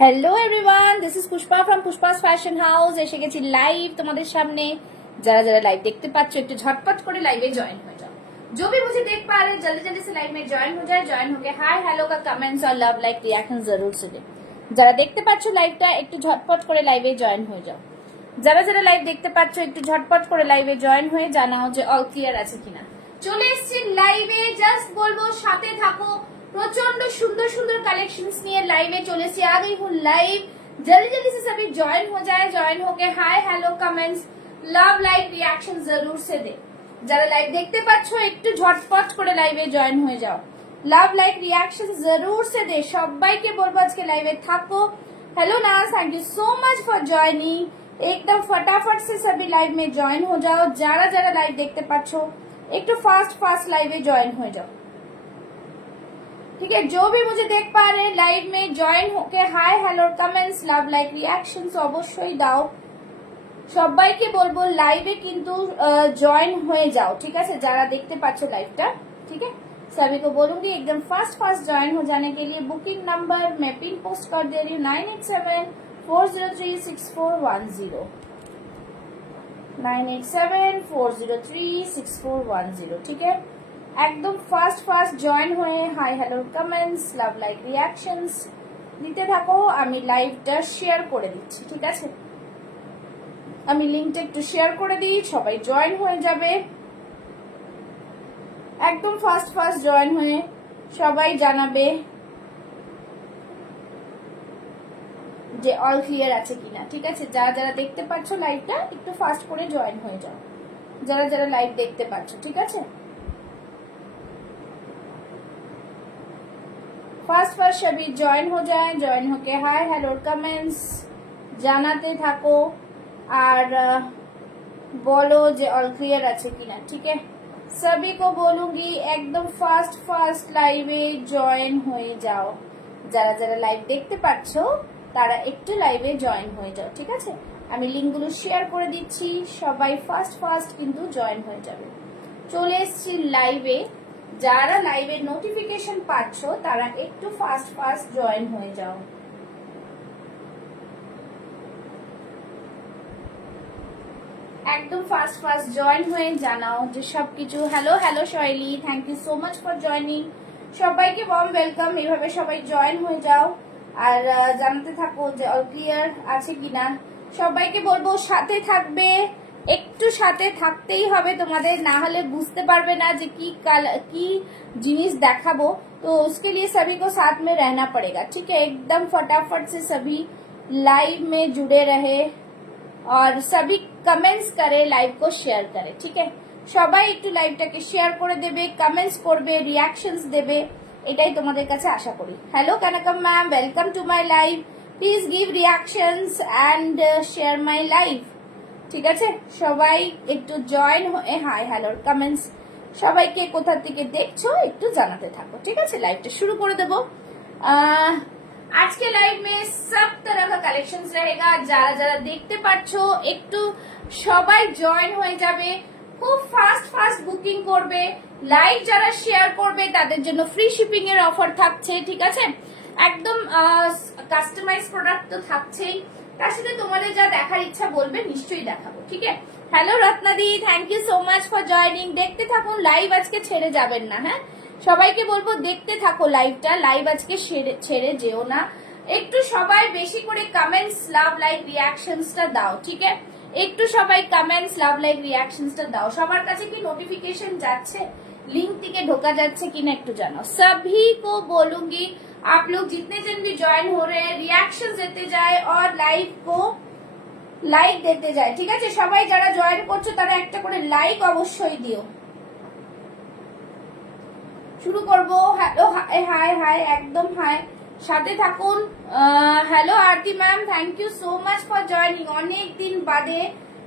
Hello everyone, this is Pushpa from Pushpa's fashion house. এসে গেছি live তোমাদের সামনে। যারা যারা লাইভ দেখতে পাচ্ছ একটু ঝটপট করে লাइवे ज्वाइन हो जाओ। जो भी मुझे देख पा रहे हैं जल्दी जल्दी से लाइव में ज्वाइन हो जाए। ज्वाइन हो गए हाय हेलो का कमेंट्स और लव लाइक रिएक्शन जरूर से दे। যারা দেখতে পাচ্ছ লাইভটা একটু ঝটপট করে লাইভে জয়েন হয়ে যাও। যারা যারা লাইভ দেখতে পাচ্ছ একটু ঝটপট করে লাইভে জয়েন হয়ে জানাও যে অল ক্লিয়ার আছে কিনা। চলে এসেছি লাইভে, জাস্ট বলবো সাথে থাকো। प्रचंड सुंदर सुंदर कलेक्शंस निये लाइव में चले से आ गई हूँ लाइव। जल्दी जल्दी से सभी ज्वाइन हो जाए। ज्वाइन होके hi hello comments love like reaction जरूर से दे। যারা লাইভ দেখতে পাচ্ছ একটু ঝটপট করে লাইভে জয়েন হয়ে যাও। লাভ লাইক রিঅ্যাকশন জরুর সে দে। সবাইকে বলবো আজকে লাইভে থাকো। हेलो नाज, thank you so much for joining. एकदम फटाफट से सभी लाइव में ज्वाइन हो जाओ। যারা যারা লাইভ দেখতে পাচ্ছ একটু फास्ट फास्ट लाइवे ज्वाइन हो जाओ। ठीक है, जो भी मुझे देख पा रहे हैं लाइव में जॉइन होके hi hello comments love like reactions অবশ্যই দাও। সবাইকে বলবো লাইভে কিন্তু জয়েন হয়ে যাও, ঠিক আছে? যারা দেখতে পাচ্ছ লাইভটা, ठीक है, सभी को बोलूंगी एकदम फास्ट फास्ट ज्वाइन हो जाने के लिए। बुकिंग नंबर मैं पिन पोस्ट कर दे रही हूँ 9874036410 9874036410, ठीक है? একদম ফাস্ট ফাস্ট জয়েন হয়ে hi hello comments love like reactions দিতে থাকো। আমি লাইভটা শেয়ার করে দিচ্ছি, ঠিক আছে? আমি লিংকটা একটু শেয়ার করে দিই, সবাই জয়েন হয়ে যাবে। একদম ফাস্ট ফাস্ট জয়েন হয়ে সবাই জানাবে যে অল ক্লিয়ার আছে কিনা, ঠিক আছে? যারা যারা দেখতে পাচ্ছ লাইভটা একটু ফাস্ট করে জয়েন হয়ে যাও। যারা যারা লাইভ দেখতে পাচ্ছ, ঠিক আছে? फास्ट फास्ट सभी ज्वाइन हो जाए। ज्वाइन होके हाय हेलो कमेंट्स জানাতে থাকো আর বলো যে অল ক্লিয়ার আছে কিনা, ठीक है? सभी को बोलूंगी एकदम फास्ट फास्ट লাইভে জয়েন হয়ে যাও। যারা যারা লাইভ দেখতে পাচ্ছ তারা একটু লাইভে জয়েন হয়ে যাও, ঠিক আছে? আমি লিংকগুলো শেয়ার করে দিচ্ছি, সবাই ফাস্ট ফাস্ট কিন্তু জয়েন হয়ে যাবে। চলে এসেছি লাইভে। যারা লাইভের নোটিফিকেশন পাচ্ছ তারা একটু ফাস্ট ফাস্ট জয়েন হয়ে যাও। একদম ফাস্ট ফাস্ট জয়েন হয়ে জানাও যে সবকিছু। Hello hello Shaili, thank you so much for joining. সবাইকে ওয়ার্ম ওয়েলকাম। এইভাবে সবাই জয়েন হয়ে যাও আর জানাতে থাকো যে অল ক্লিয়ার আছে কিনা। সবাইকে বলবো সাথে থাকবে, একটু সাথে থাকতেই হবে তোমাদের, না হলে বুঝতে পারবে না যে কি জিনিস দেখাবো। तो उसके लिए सभी को साथ में रहना पड़ेगा, ठीक है? एकदम फटाफट से सभी लाइव में जुड़े रहे और सभी कमेंट्स करे, लाइव को शेयर करे, ठीक है? সবাই একটু লাইভটাকে শেয়ার করে দেবে, কমেন্টস করবে, রিঅ্যাকশনস দেবে, এটাই তোমাদের কাছে আশা করি। Hello Kanakam ma'am, welcome to my live. Please give reactions and share my live, ঠিক আছে? সবাই একটু জয়েন হয়ে হাই হ্যালো কমেন্টস, সবাইকে কোথা থেকে দেখছো একটু জানাতে থাকো, ঠিক আছে? লাইভটা শুরু করে দেবো। आज के लाइव में सब तरह का कलेक्शंस रहेगा। যারা যারা দেখতে পাচ্ছ একটু সবাই জয়েন হয়ে যাবে, খুব ফাস্ট ফাস্ট বুকিং করবে। লাইভ যারা শেয়ার করবে তাদের জন্য ফ্রি শিপিং এর অফার থাকছে, ঠিক আছে? একদম কাস্টমাইজ প্রোডাক্ট তো থাকছেই, তার সাথে তোমাদের যা দেখার ইচ্ছা বলবে নিশ্চয়ই দেখাবো, ঠিক আছে? হ্যালো রত্নাদি, thank you so much for joining. দেখতে থাকুন লাইভ, আজকে ছেড়ে যাবেন না, হ্যাঁ? সবাইকে বলবো দেখতে থাকো লাইভটা, লাইভ আজকে ছেড়ে যেও না। একটু সবাই বেশি করে কমেন্টস লাভ লাইক রিঅ্যাকশনসটা দাও, ঠিক আছে? একটু সবাই কমেন্টস লাভ লাইক রিঅ্যাকশনসটা দাও। সবার কাছে কি নোটিফিকেশন যাচ্ছে, लिंक থেকে ঢোকা যাচ্ছে কিনা একটু জানাও। सभी को बोलूंगी आप लोग जितने जन भी ज्वाइन हो रहे हैं रिएक्शन देते जाए और लाइव को लाइक देते जाए, ঠিক আছে? সবাই যারা জয়েন করছো তারা একটা করে লাইক অবশ্যই দিও। শুরু করব। হ্যালো হাই হাই হাই, একদম হাই, সাথে থাকুন। Hello Aarti ma'am, thank you so much for joining. অনেক দিন বাদে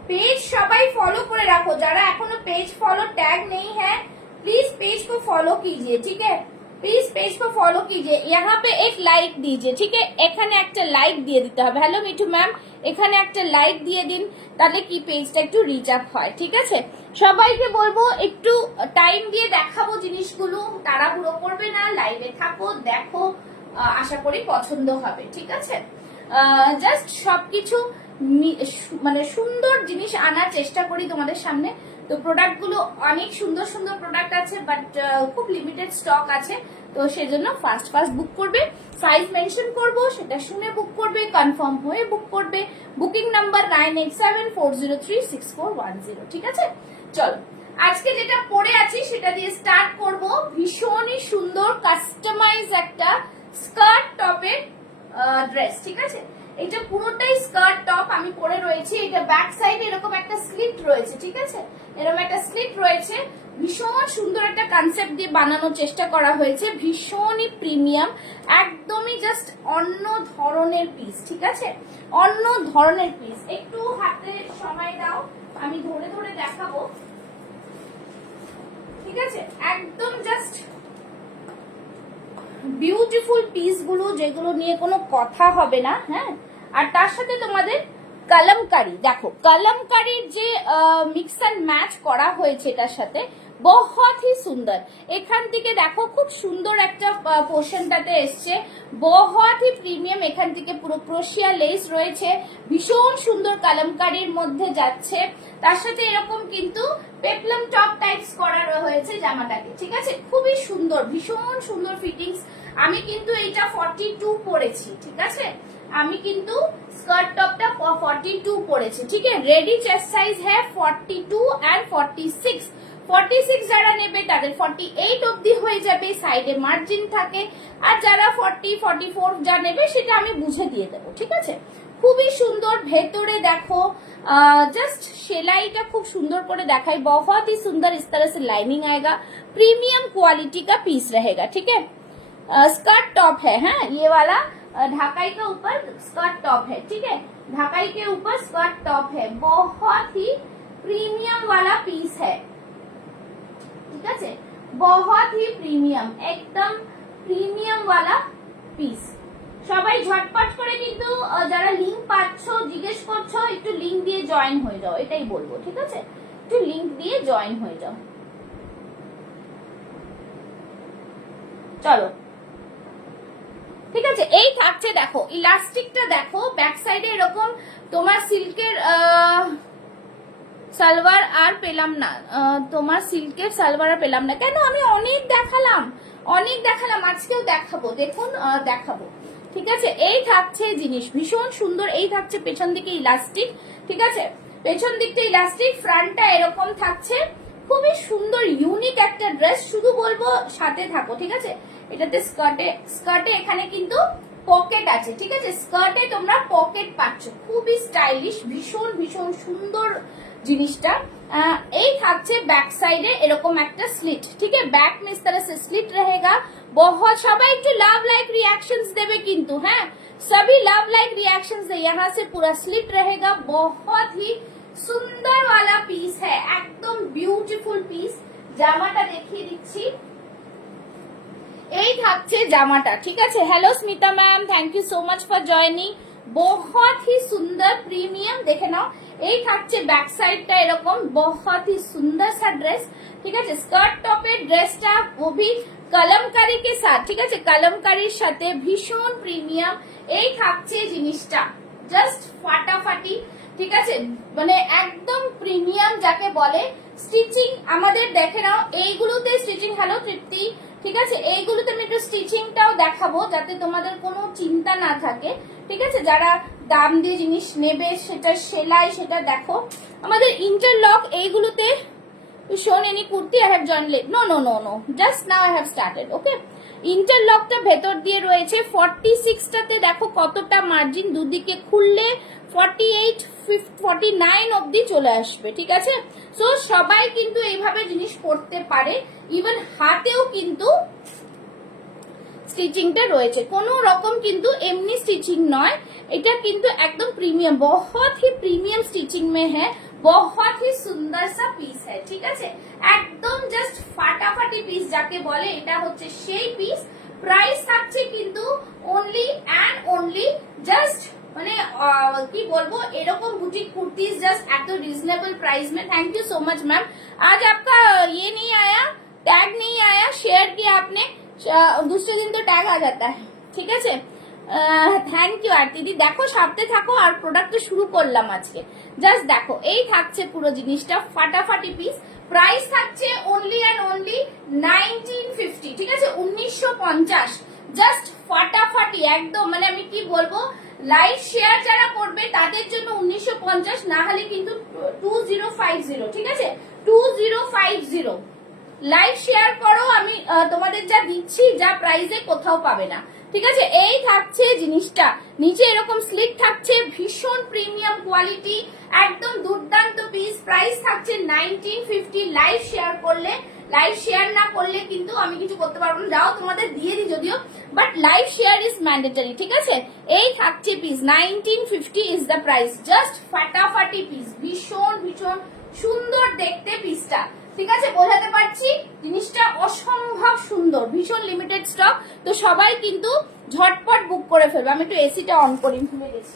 পেজ সবাই ফলো করে রাখো। যারা এখনো পেজ ফলো टैग नहीं है प्लीज पेज को फॉलो कीजिए, ठीक है? प्लीज पेज को फॉलो कीजिए। यहाँ पे एक लाइक दीजिए, ठीक है? এখানে একটা লাইক দিয়ে দিতে হবে। হ্যালো মিঠু ম্যাম, এখানে একটা লাইক দিয়ে দিন, তাহলে কি পেজটা একটু রিচ আপ হয়, ঠিক আছে? সবাইকে বলবো একটু টাইম দিয়ে দেখাবো জিনিসগুলো, তাড়াহুড়ো করবে না, লাইভে থাকো, দেখো আশা করি পছন্দ হবে। ঠিক আছে, জাস্ট সবকিছু মানে সুন্দর জিনিস আনার চেষ্টা করি তোমাদের সামনে। তো প্রোডাক্ট গুলো অনেক সুন্দর সুন্দর প্রোডাক্ট আছে, বাট খুব লিমিটেড স্টক আছে। তো সেজন্য ফার্স্ট বুক করবে, সাইজ মেনশন করব, সেটা শুনে বুক করবে, কনফার্ম হয়ে বুক করবে। Booking number 9874036410। ঠিক আছে, চলো আজকে যেটা পরে আছি সেটা দিয়ে স্টার্ট করব। ভীষণই সুন্দর কাস্টমাইজ একটা স্কার্ট টপের ড্রেস। ঠিক আছে, এটা পুরোটাই স্কার্ট টপ আমি পরে রয়েছি। এটা ব্যাক সাইডে এরকম একটা স্লিট রয়েছে। ঠিক আছে, এরকম একটা স্লিট রয়েছে। ভীষণ সুন্দর একটা কনসেপ্ট দিয়ে বানানোর চেষ্টা করা হয়েছে, ভীষণই প্রিমিয়াম, একদমই জাস্ট অন্য ধরনের পিস। ঠিক আছে, অন্য ধরনের পিস। একটু হাতে সময় দাও, আমি ধরে ধরে দেখাবো। ঠিক আছে, একদম জাস্ট বিউটিফুল পিস গুলো, যেগুলো নিয়ে কোনো কথা হবে না। হ্যাঁ, আর তার সাথে তোমাদের কলমকারি, দেখো কলমকারির যে মিক্স অ্যান্ড ম্যাচ করা হয়েছে এটার সাথে, বহুত হি সুন্দর। এখান থেকে দেখো খুব সুন্দর একটা পোর্শনটাতে এসছে, বহুত হি প্রিমিয়াম। এখান থেকে পুরো ক্রোশিয়া লেস রয়েছে, ভীষণ সুন্দর কলমকারির মধ্যে যাচ্ছে। তার সাথে এরকম কিন্তু পেপলাম টপ টাইপস করা হয়েছে জামাটাকে। ঠিক আছে, খুবই সুন্দর, ভীষণ সুন্দর ফিটিংস। আমি কিন্তু এইটা 42 পরেছি। ঠিক আছে, আমি কিন্তু স্কার্ট টপটা 42 পরেছি। ঠিক আছে, রেডি চেস্ট সাইজ হ্যাঁ 42 এন্ড 46। 46 যারা নেবে তাদের 48 অবধি হয়ে যাবে, সাইডে মার্জিন থাকে। আর যারা 40 44 যা নেবে সেটা আমি বুঝে দিয়ে দেবো। ঠিক আছে, খুবই সুন্দর। ভেতরে দেখো जस्ट सिलाईটা খুব সুন্দর করে দেখাই, बहुत ही सुंदर इस तरह से लाइनिंग आएगा, प्रीमियम क्वालिटी का पीस रहेगा। ठीक है, स्कर्ट टॉप है। हाँ, ये वाला ढाकाई के ऊपर स्कर्ट टॉप है। ठीक है, ढाकाई के ऊपर स्कर्ट टॉप है, बहुत ही प्रीमियम वाला पीस है। ठीक है, बहुत ही प्रीमियम, एकदम प्रीमियम वाला पीस। সবাই ঝটপট করে কিন্তু যারা লিংক পাচ্ছ জিজ্ঞেস করছো, একটু লিংক দিয়ে জয়েন হয়ে যাও, এটাই বলবো। ঠিক আছে, একটু লিংক দিয়ে জয়েন হয়ে যাও। চলো, ঠিক আছে, এই থাকছে। দেখো ইলাস্টিকটা দেখো, ব্যাক সাইডে এরকম তোমার সিল্কের সালোয়ার আর পেলাম না, তোমার সিল্কের সালোয়ার আর পেলাম না কেন? আমি অনেক দেখালাম, আজকেও দেখাবো, দেখুন দেখাবো। ঠিক আছে, এই থাকছে জিনিস ভীষণ সুন্দর। এই থাকছে পেছন দিকে ইলাস্টিক। ঠিক আছে, পেছন দিকটা ইলাস্টিক, ফ্রন্টটা এরকম থাকছে। খুবই সুন্দর ইউনিক একটা ড্রেস, শুধু বলবো সাথে থাকো। ঠিক আছে, এটাতে স্কার্টে এখানে কিন্তু পকেট আছে। ঠিক আছে, স্কার্টে তোমরা পকেট পাচ্ছ, খুবই স্টাইলিশ, ভীষণ ভীষণ সুন্দর জিনিসটা। এই থাকছে ব্যাক সাইডে এরকম একটা স্লিট। ঠিক আছে, बैक में इस तरह से स्लिट रहेगा। बहुत সবাই একটু লাভ লাইক রিঅ্যাকশনস দেবে কিন্তু। হ্যাঁ, सभी लव लाइक रिएक्शंस है। यहाँ से पूरा स्लिट रहेगा, बहुत ही सुंदर वाला पीस है, एकदम ब्यूटीफुल पीस। জামাটা দেখিয়ে দিচ্ছি, এই থাকছে জামাটা। ঠিক আছে, hello Smita ma'am, thank you so much for joining. बहुत ही सुंदर प्रीमियम, देखे नाओ। এই থাকছে ব্যাক সাইডটা এরকম, बहुत ही सुंदर सा ड्रेस। ঠিক আছে, স্কার্ট টপের ড্রেসটা वो भी কলমকারি के साथ। ঠিক আছে, কলমকারির সাথে ভীষণ প্রিমিয়াম। এই থাকছে জিনিসটা জাস্ট ফাটাফাটি। ঠিক আছে, মানে একদম প্রিমিয়াম যাকে বলে। স্টিচিং আমাদের দেখে নাও, এইগুলোতে স্টিচিং, হ্যালো তৃপ্তি। ঠিক আছে, এইগুলোতে আমি একটু স্টিচিংটাও দেখাবো যাতে তোমাদের কোনো চিন্তা না থাকে। ঠিক আছে, যারা দাম দিয়ে জিনিস নেবে সেটা সেলাই সেটা দেখো। আমাদের ইন্টারলক এইগুলোতে shown any kurti I have joined late, no, just now I have started. Okay, ইন্টারলকটা ভেতর দিয়ে রয়েছে। 46 টাতে দেখো কতটা মার্জিন, দুদিকে খুললে 48 49 অবধি চলে আসবে। ঠিক আছে, সো সবাই কিন্তু এইভাবে জিনিস পড়তে পারে, ইভেন হাতেও কিন্তু স্টিচিংটা রয়েছে, কোনো রকম কিন্তু এমনি স্টিচিং নয়, এটা কিন্তু একদম প্রিমিয়াম, बहुत ही প্রিমিয়াম স্টিচিং মে হ্যাঁ, बहुत ही সুন্দর সা পিস है। ঠিক আছে, একদম জাস্ট ফাটাফাটি পিস যাকে বলে, এটা হচ্ছে সেই পিস। প্রাইস থাকছে কিন্তু অনলি এন্ড অনলি জাস্ট মানে কি বলবো, এরকম boutique kurtis just at reasonable price में। Thank you so much ma'am. आज आपका ये नहीं आया, टैग नहीं आया, शेयर किया आपने, दूसरे दिन तो टैग आ जाता है। ঠিক আছে। থ্যাংক ইউ আর দিদি, দেখো সাথে থাকো আর প্রোডাক্টটা শুরু করলাম আজকে। জাস্ট দেখো এই থাকছে পুরো জিনিসটা ফাটাফাটি পিস। প্রাইস থাকছে অনলি অ্যান্ড অনলি 1950, ঠিক আছে, 1950। জাস্ট ফাটাফাটি একদম, মানে আমি কি বলবো, লাইভ শেয়ার যারা করবে তাদের জন্য 1950, না হলে কিন্তু 2050, ঠিক আছে, 2050। লাইভ শেয়ার করো, আমি তোমাদের যা দিচ্ছি যা প্রাইসে কোথাও পাবে না, ঠিক আছে। এই থাকছে জিনিসটা, নিচে এরকম স্লিক থাকছে, ভীষণ প্রিমিয়াম কোয়ালিটি, একদম দুর্দান্ত পিস। প্রাইস থাকছে 1950। লাইভ শেয়ার করলে, লাইভ শেয়ার না করলে কিন্তু আমি কিছু করতে পারবো না, যাও তোমাদের দিয়ে দিই যদিও, but live share is mandatory, ঠিক আছে। এই থাকছে piece 1950 is the price. Just ফাটাফাটি পিস, ভীষণ ভীষণ সুন্দর দেখতে পিসটা, ঠিক আছে, বোঝাতে পারছি জিনিসটা অসম্ভব সুন্দর, ভীষণ লিমিটেড স্টক। তো সবাই কিন্তু ঝটপট বুক করে ফেলবে। আমি একটু এসিটা অন করি, ভুলে গেছি,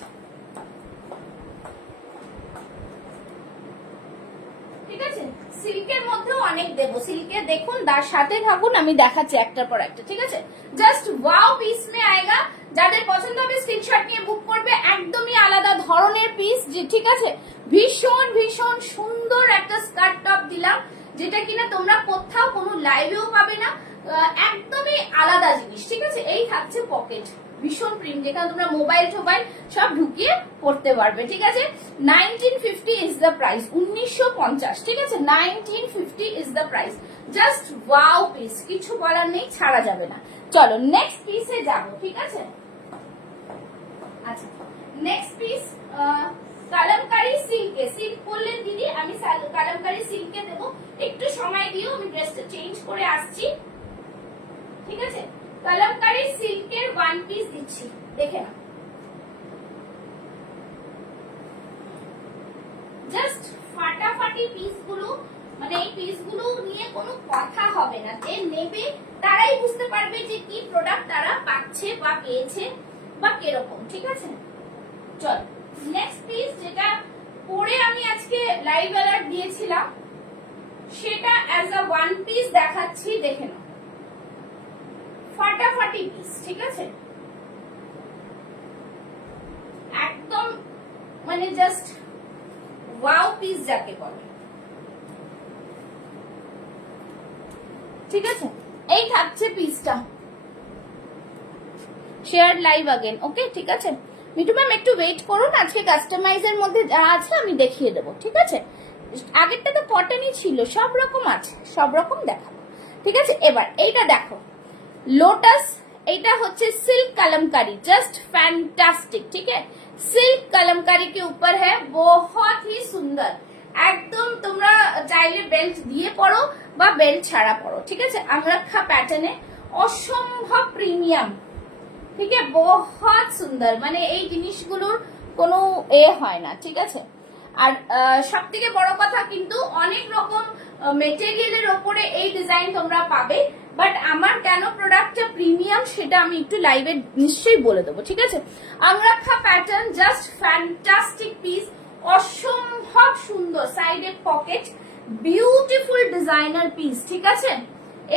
ঠিক আছে। সিল্কের মধ্যেও অনেক দেবো, সিল্কে দেখুন, তার সাথে থাকুন, আমি দেখাচ্ছি একটার পর একটা, ঠিক আছে। জাস্ট ওয়াও পিস মে আয়েগা, যাদের পছন্দ হবে স্ক্রিনশট নিয়ে বুক করবে। একদমই আলাদা ধরনের পিস, যে ঠিক আছে, ভীষণ ভীষণ সুন্দর একটা স্কার্ট টপ দিলাম, যেটা কিনা তোমরা কোথাও কোনো লাইভেও পাবে না, একদমই আলাদা জিনিস, ঠিক আছে। এই থাকছে পকেট, ভীষণ প্রিন্ট, যেখানে তোমরা মোবাইল টোবাইল সব ঢুকিয়ে পড়তে পারবে, ঠিক আছে। 1950 ইজ দ্য প্রাইস, 1950, ঠিক আছে, 1950 is the price. Just wow piece, কিছু বলার নেই, ছাড়া যাবে না। চলো নেক্সট পিসে যাব, ঠিক আছে। আচ্ছা, নেক্সট পিস কালামকারী সিল্কে। সিল্ক বললেন দিদি, আমি কালামকারী সিল্কে দেবো, একটু সময় দিও, আমি ড্রেসটা চেঞ্জ করে আসছি, ঠিক আছে। কালামকারী সিল্কের ওয়ান পিস দিচ্ছি, দেখে না, জাস্ট ফাটাফাটি পিস গুলো, মানে এই পিস গুলো নিয়ে কোনো কথা হবে না, যে নেবে তারাই বুঝতে পারবে যে কি প্রোডাক্ট তারা পাচ্ছে বা পেয়েছে বা কিরকম, ঠিক আছে। চল নেক্সট পিস, যেটা পরে আমি আজকে লাইভ অ্যালার্ট দিয়েছিলাম, সেটা অ্যাজ আ ওয়ান পিস দেখাচ্ছি, দেখে নাও, ফাটাফাটি পিস, ঠিক আছে, একদম মানে জাস্ট ওয়াও পিস যাকে বলে, ঠিক আছে। এই থাকছে পিসটা, শেয়ার লাইভ আগেন, ওকে, ঠিক আছে। মিঠু ম্যাম একটু ওয়েট করুন, আজকে কাস্টমাইজের মধ্যে যা আছে আমি দেখিয়ে দেবো, ঠিক আছে। আগেরটা তো কটনই ছিল, সব রকম আছে, সব রকম দেখাবো, ঠিক আছে। এবার এইটা দেখো, লোটাস, এইটা হচ্ছে সিল্ক कलमकारी, जस्ट फैंटास्टिक, ठीक है। सिल्क कलमकारी के ऊपर है, बहुत ही सुंदर, একদম তোমরা চাইলে বেল্ট দিয়ে পরো বা বেল্ট ছাড়া পরো, ঠিক আছে। আমরাক্ষা প্যাটার্নে, অসম্ভব প্রিমিয়াম, ঠিক আছে, বহুত সুন্দর, মানে এই জিনিসগুলোর কোনো হয় না, ঠিক আছে। আর সব থেকে বড় কথা, কিন্তু অনেক রকম মেটেরিয়ালের ওপরে এই ডিজাইন তোমরা পাবে, বাট আমার কেন প্রোডাক্টটা প্রিমিয়াম সেটা আমি একটু লাইভে নিশ্চয়ই বলে দেবো, ঠিক আছে। আমরাক্ষা প্যাটার্ন, জাস্ট ফ্যান্টাস্টিক পিস, অসম্ভব সুন্দর, সাইডে পকেট, বিউটিফুল ডিজাইনার পিস, ঠিক আছে।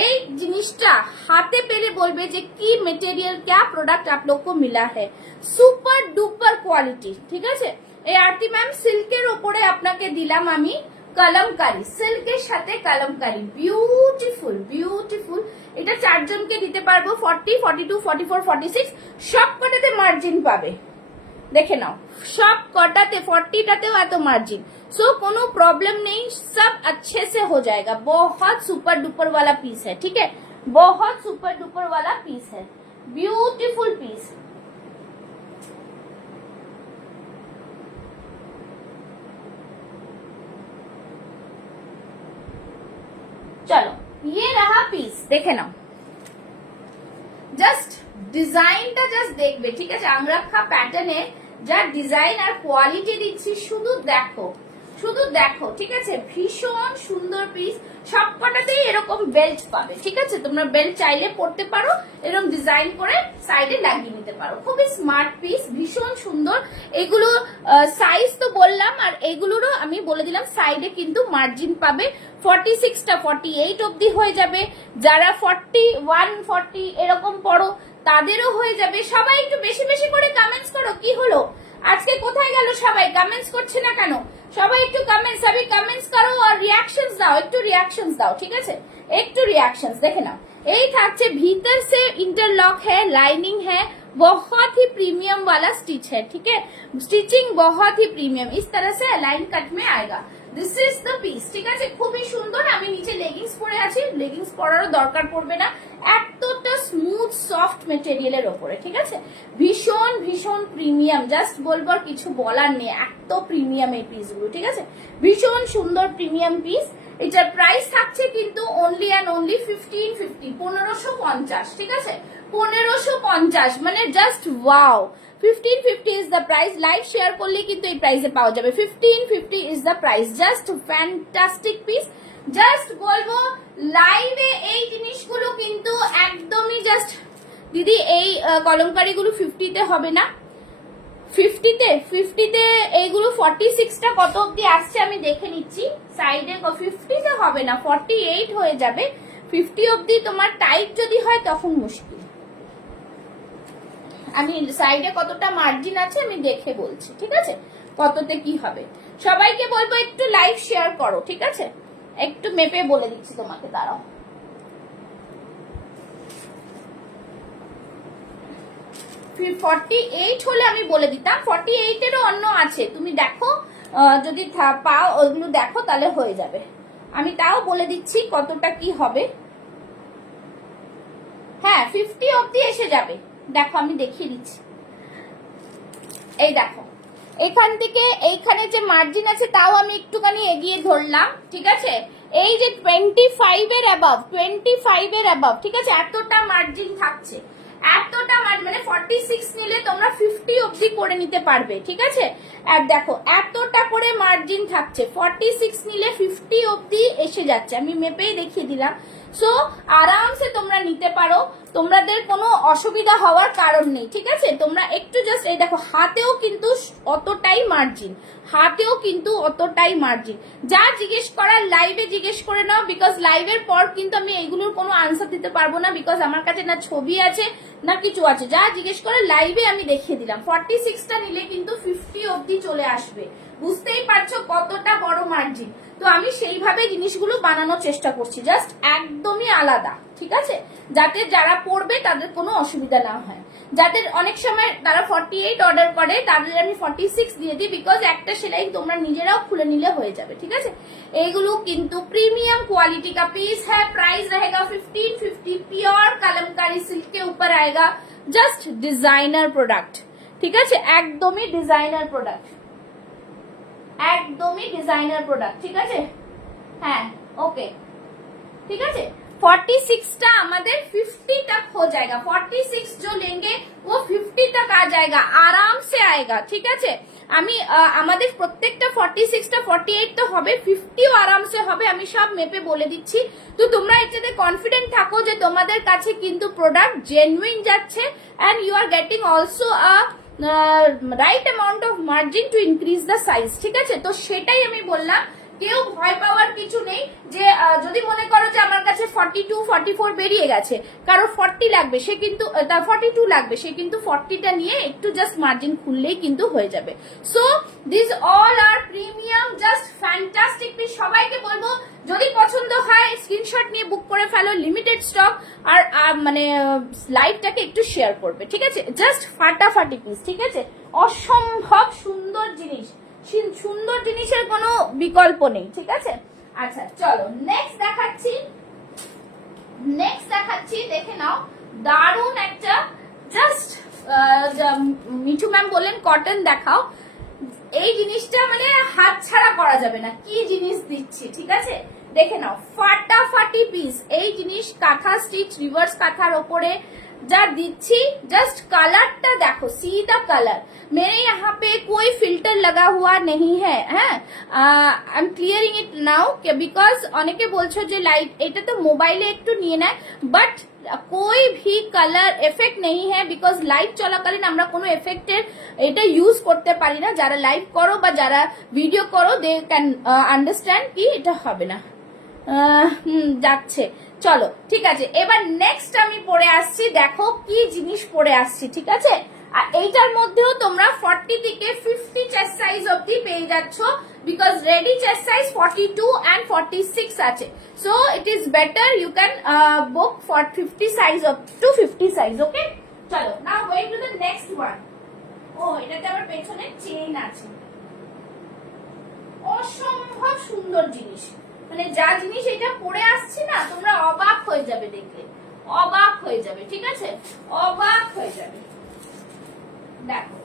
এই জিনিসটা হাতে পেলে বলবে যে কি মেটেরিয়াল, क्या प्रोडक्ट आप लोग को मिला है, সুপার ডুপার কোয়ালিটি, ঠিক আছে। এই আরতি ম্যাম সিল্কের উপরে আপনাকে দিলাম আমি কলমকারি, সিল্কের সাথে কলমকারি, বিউটিফুল বিউটিফুল। এটা চারজনকে দিতে পারবো, 40, 42, 44, 46 সব কটাতে মার্জিন পাবে, দেখে নাও, সব কটাতে 40টাতেও এত মার্জিন, सो কোনো प्रॉब्लम नहीं, सब अच्छे से हो जाएगा। बहुत सुपर डुपर वाला पीस है, ठीक है, बहुत सुपर डुपर वाला पीस है, ब्यूटीफुल पीस। चलो ये रहा पीस, देखे नाও, জাস্ট ডিজাইনটা জাস্ট দেখবে, ঠিক আছে। আমরাক্ষা প্যাটার্নে যা ডিজাইন আর কোয়ালিটি দিচ্ছি, শুধু দেখো, শুধু দেখো, ঠিক আছে, ভীষণ সুন্দর পিস। সবকটাতেই এরকম বেল্ট পাবে, ঠিক আছে, তোমরা বেল্ট চাইলে পরতে পারো, এরকম ডিজাইন করে সাইডে লাগিয়ে নিতে পারো, খুবই স্মার্ট পিস, ভীষণ সুন্দর। এগুলো সাইজ তো বললাম, আর এগুলোরও আমি বলে দিলাম সাইডে কিন্তু মার্জিন পাবে, 46টা 48 অব্দি হয়ে যাবে। যারা 41, 40 এরকম পড়ো তাদেরও হয়ে যাবে। সবাই একটু বেশি বেশি করে কমেন্টস করো। কি হলো আজকে কোথায় গেল সবাই, কমেন্টস করছে না কেন? সবাই একটু কমেন্টস, সবই কমেंट्स करो और रिएक्शंस দাও, একটু रिएक्शंस দাও, ঠিক আছে? একটু रिएक्शंस দেখে নাও। এই থাকছে भीतर से इंटरलॉक है, लाइनिंग है, बहुत ही प्रीमियम वाला स्टिच है, ठीक है? स्टिचिंग बहुत ही प्रीमियम, इस तरह से अलाइन कट में आएगा। दिस इज द पीस, ঠিক আছে? খুবই সুন্দর। আমি নিচে লেগিংস পরে আছি, লেগিংস পরারও দরকার পড়বে না, এতটা স্মুথ সফট মেটেরিয়ালের উপরে, ঠিক আছে? ভীষণ ভীষণ প্রিমিয়াম, জাস্ট বলবো আর কিছু বলার নেই, এত প্রিমিয়াম এই পিসগুলো, ঠিক আছে? ভীষণ সুন্দর প্রিমিয়াম পিস। এটার প্রাইস থাকছে কিন্তু অনলি অ্যান্ড অনলি 1550, 1550, ঠিক আছে? 1550 মানে just wow. 1550 is the price, live share করলে কিন্তু এই প্রাইসে পাওয়া যাবে। 1550 is the price, just fantastic piece. Just বলবো লাইভে এই জিনিসগুলো কিন্তু একদমই জাস্ট, দিদি এই কলমকারিগুলো 50 তে হবে না? 50 তে এইগুলো 46টা কত অবধি আসছে আমি দেখে নিচ্ছি। সাইডে 50 তে হবে না, 48 হয়ে যাবে। 50 অবধি তোমার টাইট যদি হয় তখন মুশকিল। আমি সাইডে কতটা মার্জিন আছে আমি দেখে বলছি, ঠিক আছে? কততে কি হবে। সবাইকে বলবো একটু লাইভ শেয়ার করো, ঠিক আছে? একটু মেপে বলে দিচ্ছি তোমাকে, দাঁড়াও। 48 হলে আমি বলে দিতাম, 48 এরও অন্য আছে, তুমি দেখো যদি পাও ওইগুলো দেখো তাহলে হয়ে যাবে। আমি তাও বলে দিচ্ছি কতটা কি হবে। হ্যাঁ 50 অবধি এসে যাবে, দেখো আমি দেখিয়ে দিচ্ছি। এই দেখো এখান থেকে এইখানে যে মার্জিন আছে তাও আমি একটুখানি এগিয়ে ধরলাম, ঠিক আছে? এই যে 25 এর অ্যাবাভ, 25 এর অ্যাবাভ, ঠিক আছে? এতটা মার্জিন থাকছে, এতটা মানে 46 নিলে তোমরা 50 অবধি করে নিতে পারবে, ঠিক আছে? আর দেখো এতটা করে মার্জিন থাকছে, 46 নিলে 50 অবধি এসে যাচ্ছে। আমি মেপেই দেখিয়ে দিলাম। সো আরামসে তোমরা নিতে পারো, তোমাদের কোনো অসুবিধা হওয়ার কারণ নেই, ঠিক আছে? তোমরা একটু জাস্ট এই দেখো হাতেও কিন্তু অতটাই মার্জিন, হাতেও কিন্তু অতটাই মার্জিন। যা জিজ্ঞেস করার লাইভে জিজ্ঞেস করে নাও, বিকজ লাইভের পর কিন্তু আমি এইগুলোর কোনো আনসার দিতে পারবো না, বিকজ আমার কাছে না ছবি আছে না কিছু আছে। যা জিজ্ঞেস করে লাইভে আমি দেখিয়ে দিলাম। 46টা নিলে কিন্তু 50 অবধি চলে আসবে, বুঝতেই পারছো কতটা বড় মার্জিন। তো আমি সেইভাবে জিনিসগুলো বানানোর চেষ্টা করছি, জাস্ট একদমই আলাদা, ঠিক আছে? যাতে যারা পড়বে তাদের কোনো অসুবিধা না হয়। যাদের অনেক সময় তারা 48 অর্ডার করে তাদের আমি 46 দিয়ে দিই, বিকজ একটা সেলাই তোমরা নিজেরাও খুলে নিলে হয়ে যাবে, ঠিক আছে? এইগুলো কিন্তু প্রিমিयम क्वालिटी का पीस है। प्राइस रहेगा 1550, प्योर कलमकारी सिल्क के ऊपर आएगा, जस्ट डिजाइनर प्रोडक्ट, ঠিক আছে? একদমই ডিজাইনার প্রোডাক্ট, একদমই ডিজাইনার প্রোডাক্ট, ঠিক আছে? হ্যাঁ ওকে, ঠিক আছে? 46টা আমাদের 50 तक हो जाएगा। 46 जो लेंगे वो 50 तक आ जाएगा, आराम से आएगा, ঠিক আছে? আমি আমাদের প্রত্যেকটা 46টা 48 তো হবে, 50ও আরামসে হবে, আমি সব মেপে বলে দিচ্ছি। তো তোমরা এটাতে কনফিডেন্ট থাকো যে তোমাদের কাছে কিন্তু প্রোডাক্ট জেনুইন যাচ্ছে, and you are getting also a right amount of margin to increase the size, ঠিক আছে? তো সেটাই আমি বললাম, কেউ ভয় পাওয়ার কিছু নেই। যে যদি মনে করো যে আমার কাছে 42 44 বেরিয়ে গেছে, কারো 40 লাগবে, সে কিন্তু 42 লাগবে, সে কিন্তু 40টা নিয়ে একটু জাস্ট মার্জিন খুললেই কিন্তু হয়ে যাবে। So this all are premium, just fantastic piece. সবাইকে বলবো যদি পছন্দ হয় স্ক্রিনশট নিয়ে বুক করে ফেলো, লিমিটেড স্টক। আর মানে লাইভটাকে একটু শেয়ার করবে, ঠিক আছে? জাস্ট ফাটাফাটি পিস, ঠিক আছে? অসম্ভব সুন্দর জিনিস, সুন্দর জিনিসের কোনো বিকল্প নেই, ঠিক আছে? আচ্ছা চলো নেক্সট দেখাচ্ছি, দেখে নাও। দারুন একটা, জাস্ট মিঠু ম্যাম বললেন কটন দেখাও। এই জিনিসটা মানে হাত ছাড়া করা যাবে না, কি জিনিস দিচ্ছি, ঠিক আছে? দেখে নাও ফাটাফাটি পিস। এই জিনিস কাঁথা স্টিচ, রিভার্স কাঁথার ওপরে যা দিচ্ছি, জাস্ট কালারটা দেখো, सी द कलर। मेरे यहाँ पे कोई फिल्टर लगा हुआ नहीं है, হ্যাঁ? I am clearing it now because অনেকে বলছো যে লাইট এটা তো মোবাইলে একটু নিয়ে নেয়, বাট कोई भी कलर इफेक्ट नहीं है, बिकॉज লাইভ চলাকালীন আমরা কোনো এফেক্টের এটা ইউজ করতে পারি না। যারা লাইভ করো বা যারা ভিডিও করো দে ক্যান আন্ডারস্ট্যান্ড কি এটা হবে না। যাচ্ছে চলো ঠিক আছে, এবার নেক্সট আমি পরে আসছি, দেখো কি জিনিস পরে আসছি, ঠিক আছে। আর এইটার মধ্যেও তোমরা 40 থেকে 50 চেস্ট সাইজ অবধি পেয়ে যাচ্ছ, because ready chest size 42 and 46 আছে। So it is better you can book for 50 size up to 50 size, okay. চলো now going to the next one. ও এটাতে আবার পেছনে চেইন আছে, অসম্ভব সুন্দর জিনিস, মানে যা জিনিস এটা পরে আসছে না, তোমরা অবাক হয়ে যাবে দেখলে, অবাক হয়ে যাবে, ঠিক আছে, অবাক হয়ে যাবে। দেখো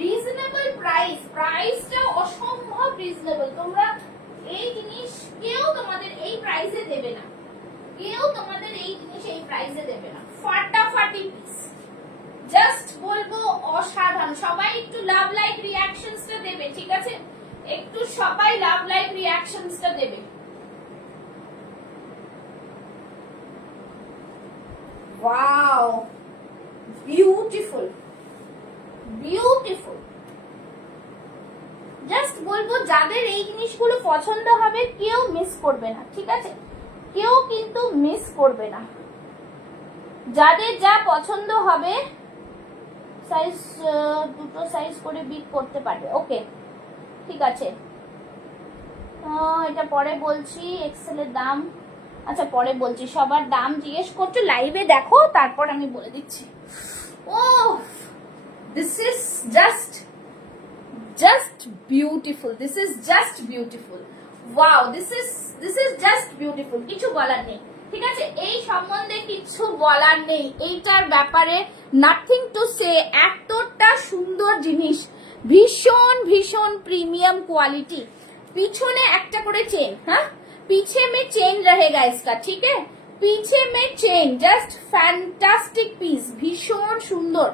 রিজনেবল প্রাইস, প্রাইসটা অসম্ভব রিজনেবল। তোমরা এই জিনিস কেউ তোমাদের এই প্রাইসে দেবে না, কেউ তোমাদের এই জিনিস এই প্রাইসে দেবে না। ফাটাফাটি পিস, জাস্ট বলবো অসাধারণ। সবাই একটু লাভ লাইক রিঅ্যাকশনসটা দেবে, ঠিক আছে, একটু সবাই লাভ লাইক রিঅ্যাকশনসটা দেবে। Wow, beautiful beautiful. জাস্ট বলবো যাদের এই জিনিসগুলো পছন্দ হবে কেউ মিস করবে না, ঠিক আছে, কেউ কিন্তু মিস করবে না। যাদের যা পছন্দ হবে সাইজ, দুটো সাইজ করে বিট করতে পারবে, ওকে ঠিক আছে। এটা পরে বলছি, এক্সেলের দাম, আচ্ছা পরে বলছি। সবার দাম জিজ্ঞেস করছো, লাইভে দেখো তারপর আমি বলে দিচ্ছি। Oh this is just beautiful, this is just beautiful, wow, this is just beautiful, কিছু বলার নেই, ঠিক আছে, এই সম্বন্ধে কিছু বলার নেই, এইটার ব্যাপারে নাথিং টু সে। এতটা সুন্দর জিনিস, ভীষণ ভীষণ প্রিমিয়াম কোয়ালিটি। পিছনে একটা করে চেন, হ্যাঁ पीछे में चेन रहेगा इसका, ठीक है, पीछे में चेन, जस्ट फैंटास्टिक पीस, भीषण सुंदर।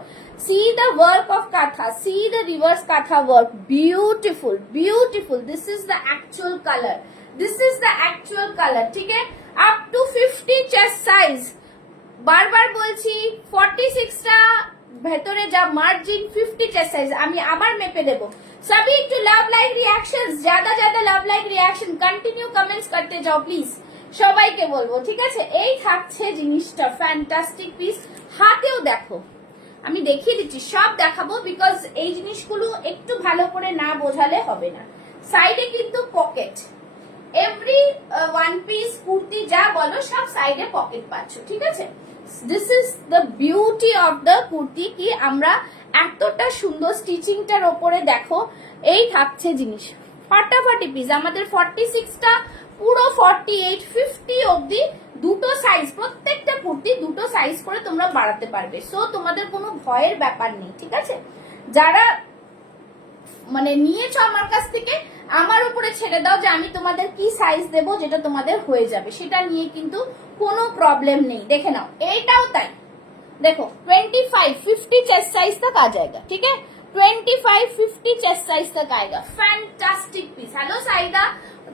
See the work of kantha, see the reverse kantha work, beautiful beautiful. This is the actual colour, this is the actual colour, ठीक है। अप टू 50 चेस्ट साइज, बार बार বলছি 46টা ভেতরে যা মার্জিন, 50 চেস্ট সাইজ। আমি আবার মেপে দেব। सभी একটু লাভ লাইক রিঅ্যাকশনস, ज्यादा ज्यादा love like reaction, continue comments করতে যাও প্লিজ, সবাইকে বলবো, ঠিক আছে। এই থাকছে জিনিসটা, ফ্যান্টাস্টিক পিস। হাতেও দেখো, আমি দেখিয়ে দিচ্ছি, সব দেখাবো, বিকজ এই জিনিসগুলো একটু ভালো করে না বোঝালে হবে না। সাইডে কিন্তু pocket, every one piece kurti যা বলো সব সাইডে পকেট পাচ্ছ, ঠিক আছে। This is the beauty of the kurti, কি আমরা এতটা সুন্দর স্টিচিংটার ওপরে দেখো এই থাকছে জিনিস, ফাটাফাটি পিস। আমাদের 46টা পুরো 48 50 অবধি দুটো সাইজ, প্রত্যেকটা কুর্তি দুটো সাইজ করে তোমরা বাড়াতে পারবে। সো তোমাদের কোনো ভয়ের ব্যাপার নেই, ঠিক আছে। যারা মানে নিয়েছো আমার কাছ থেকে, আমার উপরে ছেড়ে দাও যে আমি তোমাদের কি সাইজ দেবো যেটা তোমাদের হয়ে যাবে, সেটা নিয়ে কিন্তু কোনো প্রবলেম নেই। দেখে নাও, এইটাও তাই, देखो 25 50 चेस्ट साइज तक आ जाएगा, ठीक है, 25 50 चेस्ट साइज तक आएगा। Fantastic piece. Hello Saida,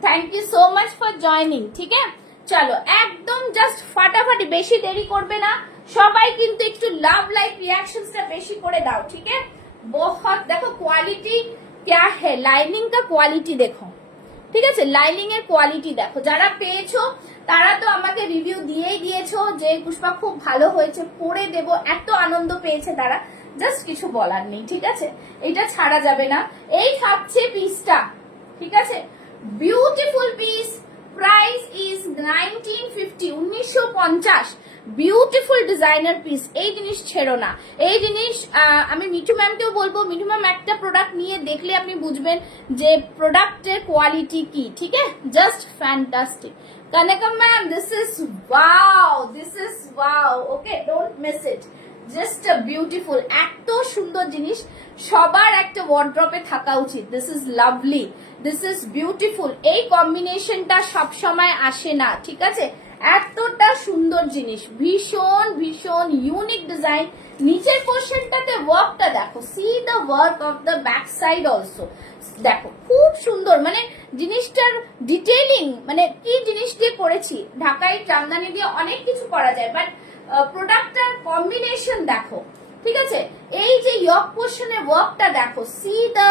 thank you so much for joining, ठीक है। चलो एकदम জাস্ট ফাটাফাটি, বেশি দেরি করবে না, সবাই কিন্তু একটু লাভ লাইক রিঅ্যাকশনসটা বেশি করে দাও, ঠিক है। बहुत দেখো কোয়ালিটি क्या है, লাইনিং का কোয়ালিটি দেখো, ঠিক আছে, লাইনিং এর কোয়ালিটি দেখো। যারা পেয়েছো তারা তো আমাকে রিভিউ দিয়েই দিয়েছো যে পুষ্পা খুব ভালো হয়েছে, পরে দেব, এত আনন্দ পেয়েছে তারা, জাস্ট কিছু বলার নেই, ঠিক আছে। এটা ছাড়া যাবে না। এই থাকছে পিসটা, ঠিক আছে, beautiful piece. Price is 1950, 1950। Beautiful designer piece, এই জিনিস ছেড়ো না। এই জিনিস আমি মিঠু ম্যামকেও বলবো, মিঠু ম্যাম একটা প্রোডাক্ট নিয়ে দেখলে আপনি বুঝবেন যে প্রোডাক্টের কোয়ালিটি কি, ঠিক আছে, just fantastic. Kanakam ma'am, this is wow, okay, don't miss it, just a beautiful, এত সুন্দর জিনিস, সবার একটা ওয়ার্ড্রপে থাকা উচিত। This is lovely, this is beautiful. এই কম্বিনেশনটা সব সময় আসে না, ঠিক আছে। এতটা সুন্দর জিনিস, ভীষণ ভীষণ ইউনিক ডিজাইন। নিচের পোর্শনটাতে ওয়ার্কটা দেখো, C the work of the back side also দেখো, খুব সুন্দর, মানে জিনিসটার ডিটেইলিং, মানে কি জিনিস দিয়ে করেছি। ঢাকাই জামদানি দিয়ে অনেক কিছু করা যায়, বাট প্রোডাক্টটার কম্বিনেশন দেখো, ঠিক আছে। এই যে ইয়ক পোর্শনের ওয়ার্কটা দেখো, সি দ্য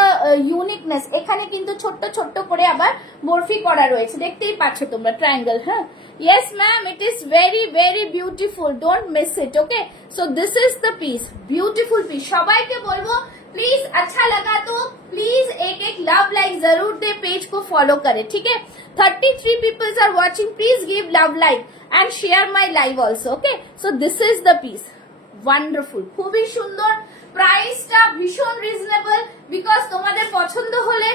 ইউনিকনেস, এখানে কিন্তু ছোট্ট ছোট্ট করে আবার বরফি করা রয়েছে, দেখতেই পাচ্ছ তোমরা ট্রায়াঙ্গেল। হ্যাঁ, yes ma'am, it is very very beautiful, don't miss it, okay? So this is the piece, beautiful piece। সবাইকে বলবো प्लीज अच्छा लगा तो प्लीज एक एक लव लाइक जरूर दे, पेज को फॉलो करे, ठीक है। 33 people are watching, please give love like and share my live also, okay? So this is the piece, wonderful, খুবই সুন্দর, প্রাইসটা ভীষণ রিজনেবল, বিকজ তোমাদের পছন্দ হলে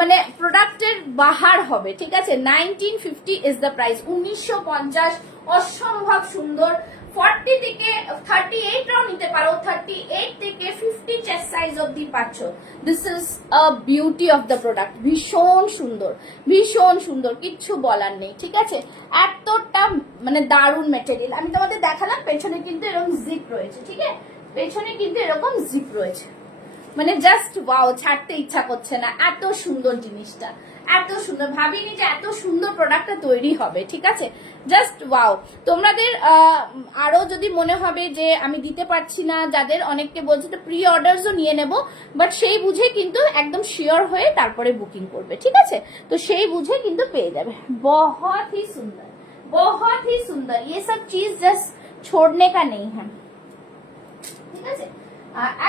মানে প্রোডাক্টের বাহার হবে, ঠিক আছে। 1950 ইজ দ্য প্রাইস, 1950, অসম্ভব সুন্দর। 40 থেকে 38 রাও নিতে পারো, 38 থেকে 50 চেস্ট সাইজ অবধি পাচ্ছ। This is a beauty of the product, ভীষণ সুন্দর, ভীষণ সুন্দর, কিচ্ছু বলার নেই, ঠিক আছে। এতটা মানে দারুণ মেটেরিয়াল। আমি তোমাদের দেখালাম, পেছনে কিন্তু এরকম জিপ রয়েছে, ঠিক আছে, পেছনে কিন্তু এরকম জিপ রয়েছে, মানে জাস্ট ওয়াও, ছাড়তে ইচ্ছা করছে না, এত সুন্দর জিনিসটা, এত সুন্দর, ভাবিনি যে এত সুন্দর প্রোডাক্টটা তৈরি হবে, ঠিক আছে, জাস্ট ওয়াও। তোমাদের আরো যদি মনে হবে যে আমি দিতে পারছি না, যাদের অনেককে বলছে তো প্রি অর্ডারসও নিয়ে নেব, বাট সেই বুঝে কিন্তু একদম শিওর হয়ে তারপরে বুকিং করবে, ঠিক আছে। তো সেই বুঝে কিন্তু পেয়ে যাবে। बहुत ही सुंदर, बहुत ही सुंदर, ये सब चीज जस्ट छोड़ने का नहीं है, ঠিক আছে।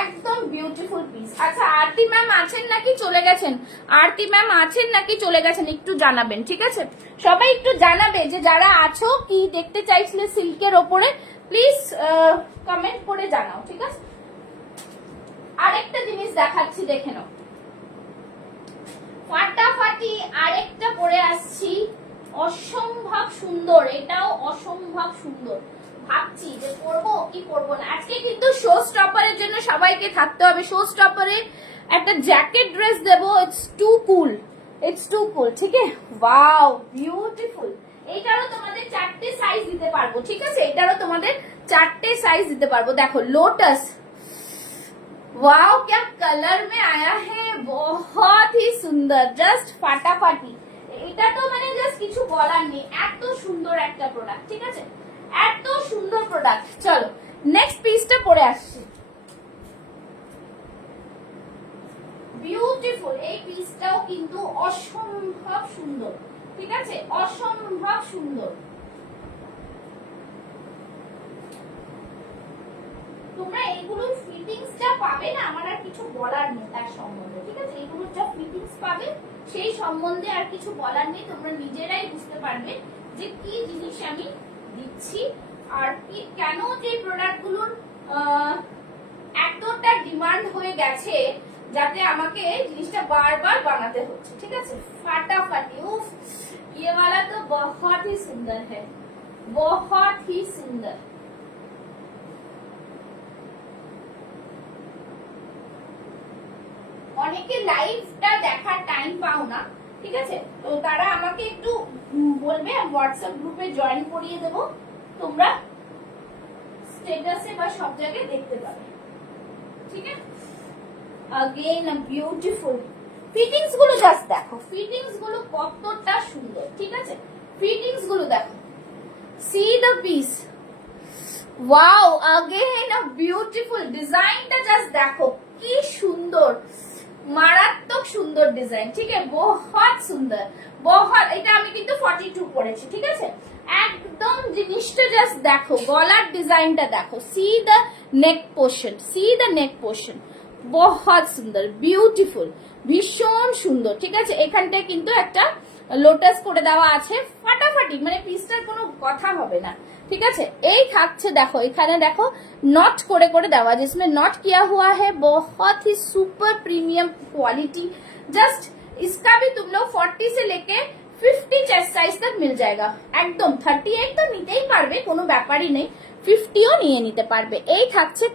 একদম বিউটিফুল পিস। আচ্ছা, আরতি ম্যাম আছেন নাকি চলে গেছেন? আরতি ম্যাম আছেন নাকি চলে গেছেন একটু জানাবেন, ঠিক আছে। সবাই একটু জানাবে যে যারা আছো, কি দেখতে চাইছিলে সিল্কের ওপরে, প্লিজ কমেন্ট করে জানাও, ঠিক আছে। আরেকটা জিনিস দেখাচ্ছি, দেখে নাও, ফাটাফাটি আরেকটা পরে আসছি, অসম্ভব সুন্দর, এটাও অসম্ভব সুন্দর। ভাবছি যে করবো কি করবো না, আজকে কিন্তু শো স্টপারের জন্য সবাইকে থাকতে হবে। শো স্টপারে একটা জ্যাকেট ড্রেস দেবো, it's two cool, it's two কুল, ঠিক আছে। Wow, beautiful. এটারও তোমাদের 4টে সাইজ দিতে পারবো, ঠিক আছে, এটারও তোমাদের 4টে সাইজ দিতে পারবো। দেখো লোটাস, वाओ क्या कलर में आया है, बहुत ही सुंदर, জাস্ট ফাটাফাটি। এটা তো মানে জাস্ট কিছু বলার নেই, এত সুন্দর একটা প্রোডাক্ট, ঠিক আছে, এত সুন্দর প্রোডাক্ট। চলো নেক্সট পিসটা পরে আসছি, বিউটিফুল। এই পিসটাও কিন্তু অসম্ভব সুন্দর, ঠিক আছে, অসম্ভব সুন্দর। তোমরা এগুলোর ফিটিংস যা পাবে না, আমার আর কিছু বলার নেই তার সম্বন্ধে, ঠিক আছে। এগুলোর যা ফিটিংস পাবে সেই সম্বন্ধে আর কিছু বলার নেই, তোমরা নিজেরাই বুঝতে পারবে যে কি জিনিস আমি দিচ্ছি আর কি, কেন যে প্রোডাক্টগুলোর এতটা ডিমান্ড হয়ে গেছে যাতে আমাকে জিনিসটা বারবার বানাতে হচ্ছে, ঠিক আছে। ফাটাফাটি, উফ, ये वाला तो बहुत ही सुंदर है, बहुत ही सुंदर। অনেকে লাইভটা দেখার টাইম পাও না, ঠিক আছে, তো তারা আমাকে একটু বলবে, হোয়াটসঅ্যাপ গ্রুপে জয়েন করিয়ে দেবো, তোমরা স্ট্যাটাসে বা সব জায়গায় দেখতে পাবে, ঠিক আছে। अगेन বিউটিফুল ফিটিংস গুলো, জাস্ট দেখো ফিটিংস গুলো কতটা সুন্দর, ঠিক আছে, ফিটিংস গুলো দেখো, C the piece, wow, again beautiful. ডিজাইনটা জাস্ট দেখো কি সুন্দর, মারাত্মক সুন্দর ডিজাইন, ঠিক আছে, বহুত সুন্দর, বহুত। এটা আমি কিন্তু 42 পরেছি, ঠিক আছে, একদম জিনিসটা জাস্ট দেখো, গলার ডিজাইনটা দেখো, C the neck portion, C the neck portion, বহুত সুন্দর, বিউটিফুল, ভীষণ সুন্দর, ঠিক আছে। এখানটায় কিন্তু একটা লোটাস করে দেওয়া আছে, ফাটাফাটি, মানে পিসটার কোনো কথা হবে না, ঠিক আছে। এই থাকছে দেখো, এখানে দেখো नॉट করে করে দেওয়া, जिसमें नॉट किया हुआ है, बहुत ही सुपर प्रीमियम क्वालिटी। जस्ट इसका भी तुम लोग 40 से लेके 50 চেস্ট সাইজ तक मिल जाएगा, একদম 38 তো নিতেই পারবে, কোনো ব্যাপারই নেই, 50ও নিয়ে নিতে পারবে। এই থাকছে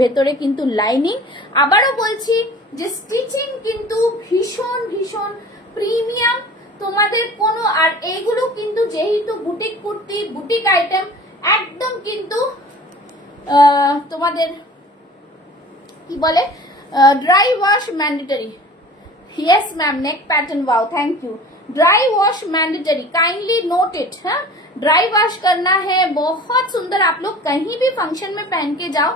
ভেতরে কিন্তু লাইনিং। আবারও বলছি যে স্টিচিং কিন্তু ভীষণ ভীষণ প্রিমিয়াম, তোমাদের কোনো, আর এইগুলো কিন্তু যেহেতু বুটিক কুর্তি, বুটিক আইটেম, একদম কিন্তু তোমাদের কি বলে, dry wash mandatory. Yes ma'am, neck pattern, wow, thank you. Dry wash mandatory, kindly note it, हाँ, ड्राई वॉश करना है, बहुत सुंदर। आप लोग कहीं भी फंक्शन में पहन के जाओ,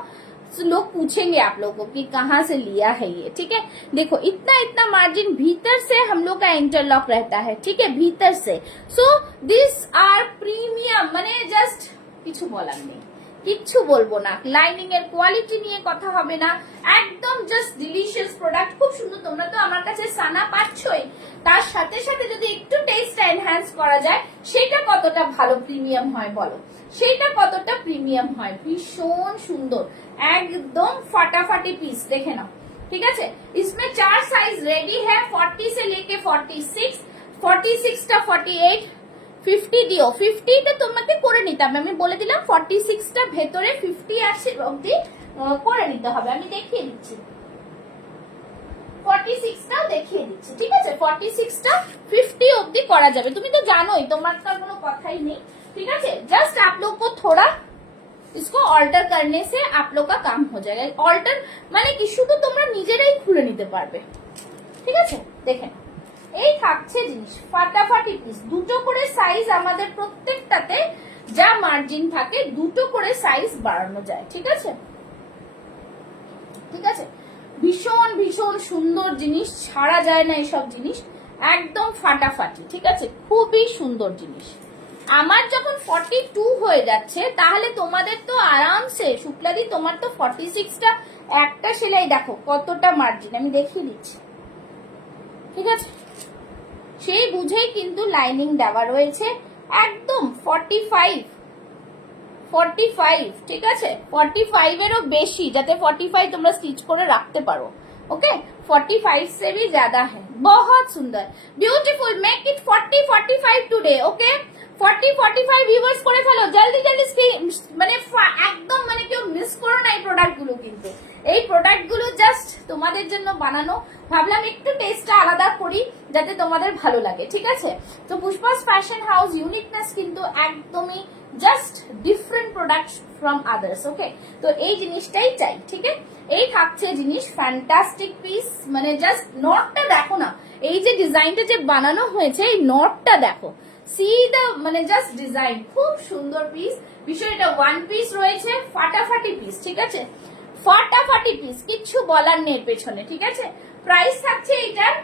तो लोग पूछेंगे आप लोगों को कि कहाँ से लिया है ये, ठीक है। देखो इतना इतना मार्जिन भीतर से हम लोग का इंटरलॉक रहता है, ठीक है, भीतर से। सो दिस आर प्रीमियम, মানে জাস্ট কিছু বলার নেই, কিচ্ছু বলবো না। লাইনিং এর কোয়ালিটি নিয়ে কথা হবে না, একদম জাস্ট ডিলিশিয়াস প্রোডাক্ট, খুব সুন্দর। তোমরা তো আমার কাছে সানা পাচ্ছই, তার সাথে সাথে যদি একটু টেস্টটা এনহ্যান্স করা যায় সেটা কতটা ভালো প্রিমিয়াম হয় বলো, সেটা কতটা প্রিমিয়াম হয়। ভীষণ সুন্দর, একদম ফাটাফাটি পিস, দেখে নাও, ঠিক আছে। इसमें 4 साइज रेडी है, 40 से लेके 46, 46 টা 48, 50 দিও, 50 টা তোমাকে করে নিতে হবে। আমি বলে দিলাম 46 টা ভেতরে 50 আছে অবধি করে নিতে হবে। আমি দেখিয়ে দিচ্ছি, 46 টাও দেখিয়ে দিচ্ছি, ঠিক আছে। 46 টা 50 অবধি করা যাবে, তুমি তো জানোই, তোমার তো কোনো কথাই নেই, ठीक है। जस्ट आप लोग को थोड़ा इसको অল্টার करने से आप लोग का काम हो जाएगा। অল্টার মানে কি, শুধু তোমরা নিজেরাই খুলে নিতে পারবে, ঠিক আছে। দেখেন এই থাকছে জিনিস, ফাটাফাটি পিস, দুটো করে সাইজ আমাদের প্রত্যেকটাতে যা মার্জিন থাকে দুটো করে সাইজ বাড়ানো যায়, ঠিক আছে, ঠিক আছে। ভীষণ ভীষণ সুন্দর জিনিস, ছাড়া যায় না এসব জিনিস, একদম ফাটাফাটি, ঠিক আছে, খুবই সুন্দর জিনিস। আমার যখন 42 হয়ে যাচ্ছে তাহলে তোমাদের তো আরামসে, শুক্লাদি তোমার তো 46 টা একটা সেলাই দেখো কতটা মার্জিন, আমি দেখিয়ে দিচ্ছি, ঠিক আছে। সেই বুঝেই কিন্তু লাইনিং দেওয়া রয়েছে, একদম 45, ঠিক আছে, 45 এরও বেশি, যাতে 45 তোমরা স্টিচ করে রাখতে পারো, ओके। 45 से भी ज्यादा है, बहुत सुंदर, beautiful. Make it 40-45 today, okay. 40-45 viewers করে ফেলো জলদি জলদি, মানে একদম মানে কেউ মিস করো না এই প্রোডাক্ট গুলো। কিন্তু এই প্রোডাক্ট গুলো জাস্ট তোমাদের জন্য বানানো, ভাবলাম একটু টেস্টটা আলাদা করি যাতে তোমাদের ভালো লাগে, ঠিক আছে। তো পুষ্পাস ফ্যাশন হাউস ইউনিকনেস কিন্তু একদমই just different product from others, okay. তো এই জিনিসটাই চাই, ঠিক আছে। এই থাকছে জিনিস, ফ্যান্টাস্টিক পিস, মানে জাস্ট নটটা দেখো না, এই যে ডিজাইনটা যে বানানো হয়েছে এই নটটা দেখো, সি দা মানে জাস্ট ডিজাইন, খুব সুন্দর পিস। বিষয়টা ওয়ান পিস রয়েছে, ফাটাফাটি পিস, ঠিক আছে, ফাটাফাটি পিস, কিচ্ছু বলার নেই পেছনে, ঠিক আছে। প্রাইস থাকছে এটার,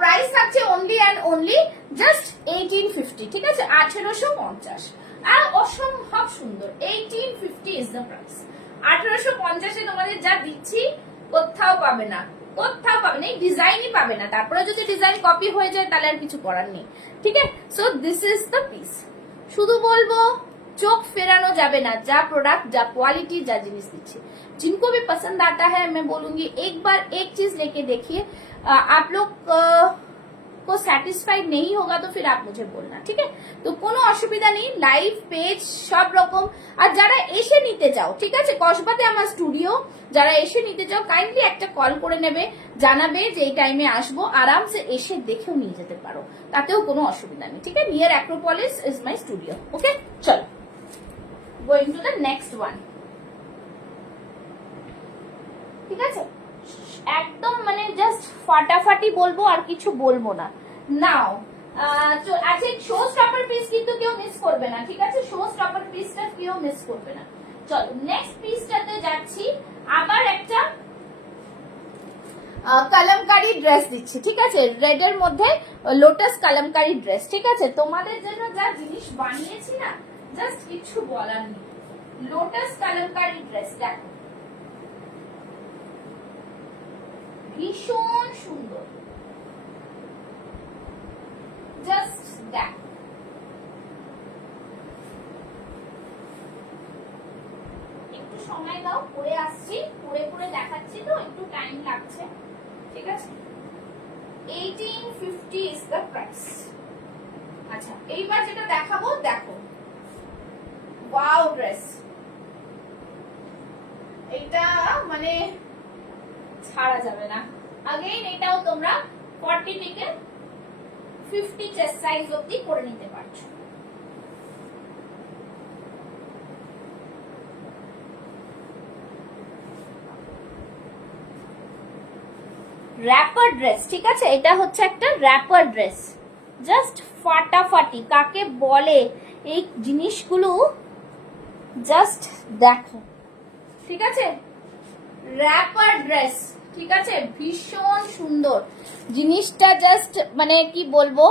প্রাইস থাকছে অনলি অ্যান্ড অনলি জাস্ট 1850, ঠিক আছে, 1850। আর অসম্ভব সুন্দর, 1850 ইজ দ্য প্রাইস। 1850 এ তোমাদের যা দিচ্ছি কোথাও পাবে না, কোথাও পাবে না, এই ডিজাইনই পাবে না। তারপরে যদি ডিজাইন কপি হয়ে যায় তাহলে আর কিছু করার নেই, ঠিক আছে। So this is the piece. শুধু বলবো চোখ ফেরানো যাবে না, যা প্রোডাক্ট, যা क्वालिटी, যা জিনিস দিচ্ছি। जिनको भी पसंद आता है मैं बोलूंगी एक बार एक चीज लेके देखिए, आप लोग को স্যাটিসফাইড नहीं होगा तो फिर आप मुझे बोलना, ঠিক আছে। তো কোনো অসুবিধা নেই, লাইভ পেজ সব রকম। আর যারা এসে নিতে চাও, ঠিক আছে, কসবাতে আমার স্টুডিও, যারা এসে নিতে চাও কাইন্ডলি একটা কল করে নেবে, জানাবে যে এই টাইমে আসবো, আরামসে এসে দেখেও নিয়ে যেতে পারো, তাতেও কোনো অসুবিধা নেই, ঠিক আছে। Near Acropolis is my studio, okay. চলো going to the next one, ঠিক আছে। একদম মানে জাস্ট ফাটাফাটি বলবো, আর কিছু বলবো না। নাও আচ্ছা, শো স্টপার পিস কিন্তু কেউ মিস করবে না, ঠিক আছে, শো স্টপার পিসটা কেউ মিস করবে না। চলো নেক্সট পিসটাতে যাচ্ছি, আবার একটা কালামকারী ড্রেস দিচ্ছি, ঠিক আছে, রেড এর মধ্যে লোটাস কালামকারী ড্রেস, ঠিক আছে। তোমাদের জন্য যা জিনিস বানিয়েছি না, জাস্ট কিছু বলার নেই। লোটাস কালামকারী ড্রেস দেখো, ভীষণ সুন্দর, জাস্ট দেখো, একটু সময় দাও, পরে আসছি, পরে দেখাচ্ছি, তো একটু টাইম লাগছে, ঠিক আছে। 1850 ইজ দ্য প্রাইস। আচ্ছা এইবার যেটা দেখাবো দেখো, ওয়াও ড্রেস, এটা মানে ছাড়া যাবে না। अगेन এটাও তোমরা 40 থেকে 50 চেস্ট সাইজ অবধি করে নিতে পারছো। র‍্যাপার ড্রেস, ঠিক আছে, এটা হচ্ছে একটা র‍্যাপার ড্রেস, জাস্ট ফাটাফাটি। কাকে বলে এই জিনিসগুলো জাস্ট দেখো, ঠিক আছে, র্যাপার ড্রেস, ঠিক আছে, ভীষণ সুন্দর জিনিসটা। জাস্ট মানে কি বলবো,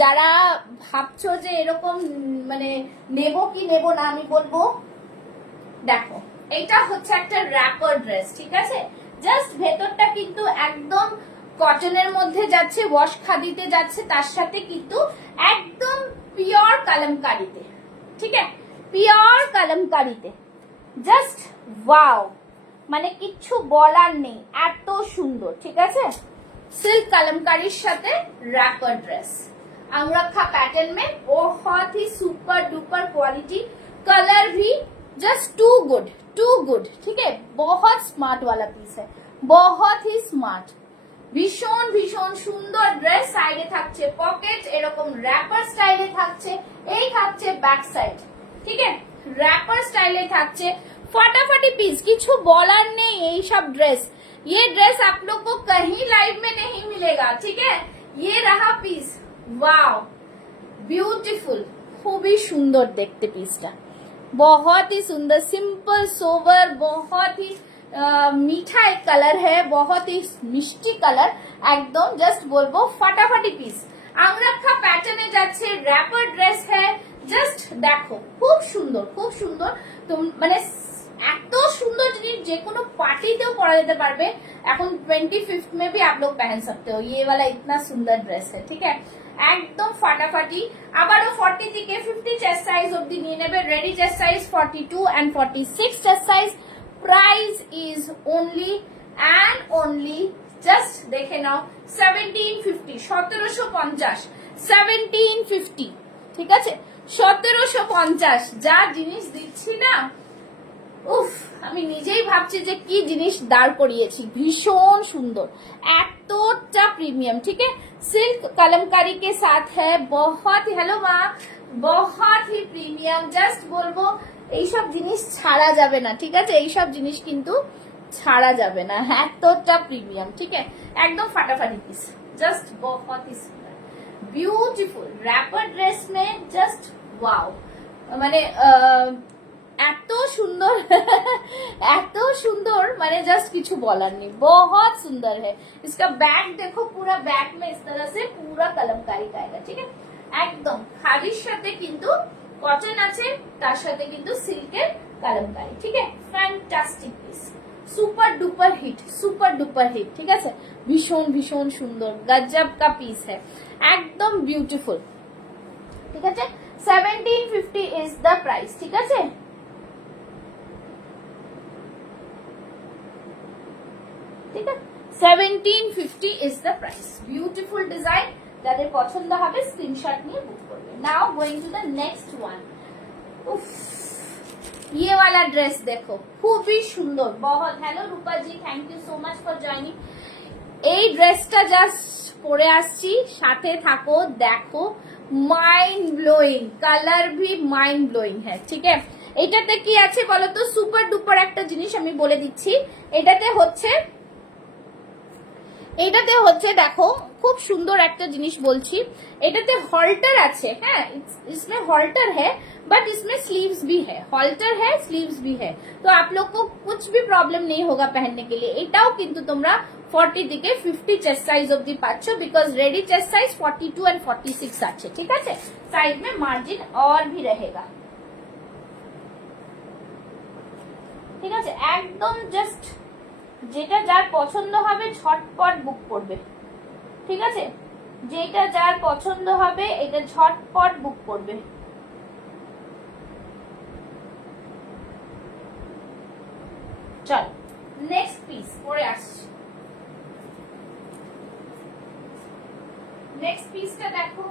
যারা ভাবছো যে এরকম মানে নেব কি নেব না, আমি বলবো দেখো এইটা হচ্ছে একটা র্যাপার ড্রেস, ঠিক আছে। জাস্ট ভেতরটা কিন্তু একদম কটনের মধ্যে যাচ্ছে, ওয়াশ খাদিতে যাচ্ছে, তার সাথে কিন্তু একদম পিওর কালামকারীতে, ঠিক আছে, পিওর কালামকারীতে। জাস্ট ওয়াও, মানে কিচ্ছু বলার নেই, এত সুন্দর, ঠিক আছে। सिल्क कलमकारी साथे रैपर ड्रेस, अंगरखा पैटर्न में बहुत ही सुपर डुपर क्वालिटी, कलर भी जस्ट टू गुड, ठीक है। बहुत स्मार्ट वाला पीस है, बहुत ही स्मार्ट, ভীষণ ভীষণ সুন্দর ড্রেস। সাইডে থাকছে পকেট, এরকম র‍্যাপার স্টাইলে থাকছে, এই থাকছে ব্যাক সাইড, ঠিক আছে, रैपर स्टाइले থাকছে, फटाफटी पीस, কিছু বলার নেই। এই সব ড্রেস, ये ड्रेस आप लोग को कहीं लाइव में नहीं मिलेगा, ठीक है। ये रहा पीस, वाओ ब्यूटीफुल, খুবই সুন্দর দেখতে পিসটা, बहुत ही सुंदर, सिंपल सोवर, बहुत ही मीठा एक कलर है, बहुत ही मिष्टी कलर, एकदम जस्ट बोलबो फटाफटी पीस। अंगरखा पैटर्ने যাচ্ছে, रैपर ड्रेस है, जस्ट देखो खूब सुंदर। तो মানে এত সুন্দর জিনিস, যে কোনো পার্টিতেও পরা যেতে পারবে। এখন 25th में भी आप लोग पहन सकते हो, ये वाला इतना सुंदर ड्रेस है, ठीक है, একদম ফাটাফাটি। আবারও 40 থেকে 50 চেস্ট সাইজ অবধি নিয়ে নেবে। Ready chest size 42 and 46 chest size. Price is only and only, just দেখে নাও, 1750, 1750, 1750, ঠিক আছে, 1750। যা জিনিস দিচ্ছি না, উফ, আমি নিজেই ভাবছি যে কি জিনিস দাঁড় করিয়েছি। ভীষণ সুন্দর, এতটা প্রিমিয়াম, ठीक है। सिल्क कलमकारी के साथ है, बहुत ही, हेलो মা, बहुत ही প্রিমিয়াম। জাস্ট বলবো এইসব জিনিস ছাড়া যাবে না, ঠিক আছে, এইসব জিনিস কিন্তু ছাড়া যাবে না, এতটা প্রিমিয়াম, ঠিক है। একদম ফাটাফাটি পিস, জাস্ট बहुत ही सुंदर ब्यूटीफुल रैपर ड्रेस में, जस्ट वाओ, মানে এত সুন্দর এত সুন্দর, মানে জাস্ট কিছু বলার নেই, बहुत सुंदर है। इसका बैक देखो, पूरा बैक में इस तरह से पूरा कलमकारी का आएगा, ठीक है। একদম খাদির সাথে কিন্তু কটন আছে, তার সাথে কিন্তু সিল্কের কলমকারি, ঠিক है। Fantastic piece, super duper hit, ঠিক আছে, ভীষণ ভীষণ সুন্দর, গজব का পিস है, একদম বিউটিফুল, ঠিক আছে। 1750 ইজ দ্য প্রাইস, ঠিক আছে। ঠিক আছে, 1750 is the price, beautiful design, যাদের পছন্দ হবে স্ক্রিনশট নিয়ে বুক করবে। Now going to the next one. উফ, ये वाला ड्रेस देखो, খুবই সুন্দর, बहुत, hello Rupa ji, thank you so much for joining. এই ড্রেসটা জাস্ট পরে আসছি, সাথে থাকো, দেখো, মাইন্ড ব্লোয়িং, কালার ভি মাইন্ড ব্লোয়িং है, ঠিক है। এটাতে কি আছে বলো তো, সুপার ডুপার একটা জিনিস আমি বলে দিচ্ছি। এটাতে হচ্ছে দেখো, খুব সুন্দর একটা জিনিস বলছি, এটাতে হল্টার আছে, হ্যাঁ, इसमें हॉल्टर है बट इसमें स्लीव्स भी है, हॉल्टर है, स्लीव्स भी है, तो आप लोग को कुछ भी प्रॉब्लम नहीं होगा पहनने के लिए। এটাও কিন্তু তোমরা 40 থেকে 50 চেস্ট সাইজ অবধি পাচ্ছ, because ready chest size 42 and 46 আছে, ঠিক আছে। साइड में मार्जिन और भी रहेगा, ঠিক আছে, একদম জাস্ট যেটা যার পছন্দ হবে ঝটপট বুক করবে, ঠিক আছে, যেটা যার পছন্দ হবে এটা ঝটপট বুক করবে। চল নেক্সট পিস পরে আসছি। नेक्स्ट पीस का देखो,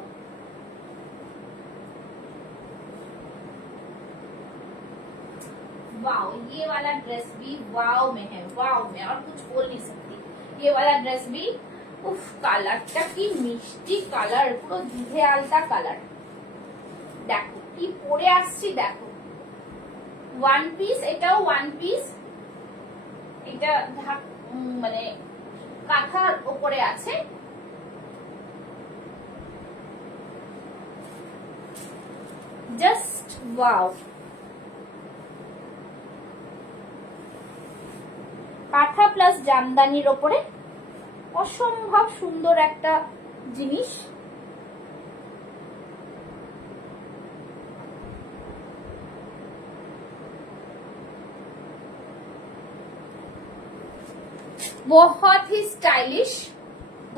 वाओ, ये वाला ड्रेस भी वाओ में है, वाओ में, और कुछ बोल नहीं सकती। ये वाला ड्रेस भी, उफ, কালারটা কি মিষ্টি কালার, পুরো দুধে আলতা কালার। দেখো কি পরে আসছি, দেখো, ওয়ান পিস, এটাও ওয়ান পিস, এটা মানে কাঁথার উপরে আছে, জাস্ট ওয়াও, কাঁথা প্লাস জামদানির ওপরে অসম্ভব সুন্দর একটা জিনিস। बहुत ही स्टाइलिश,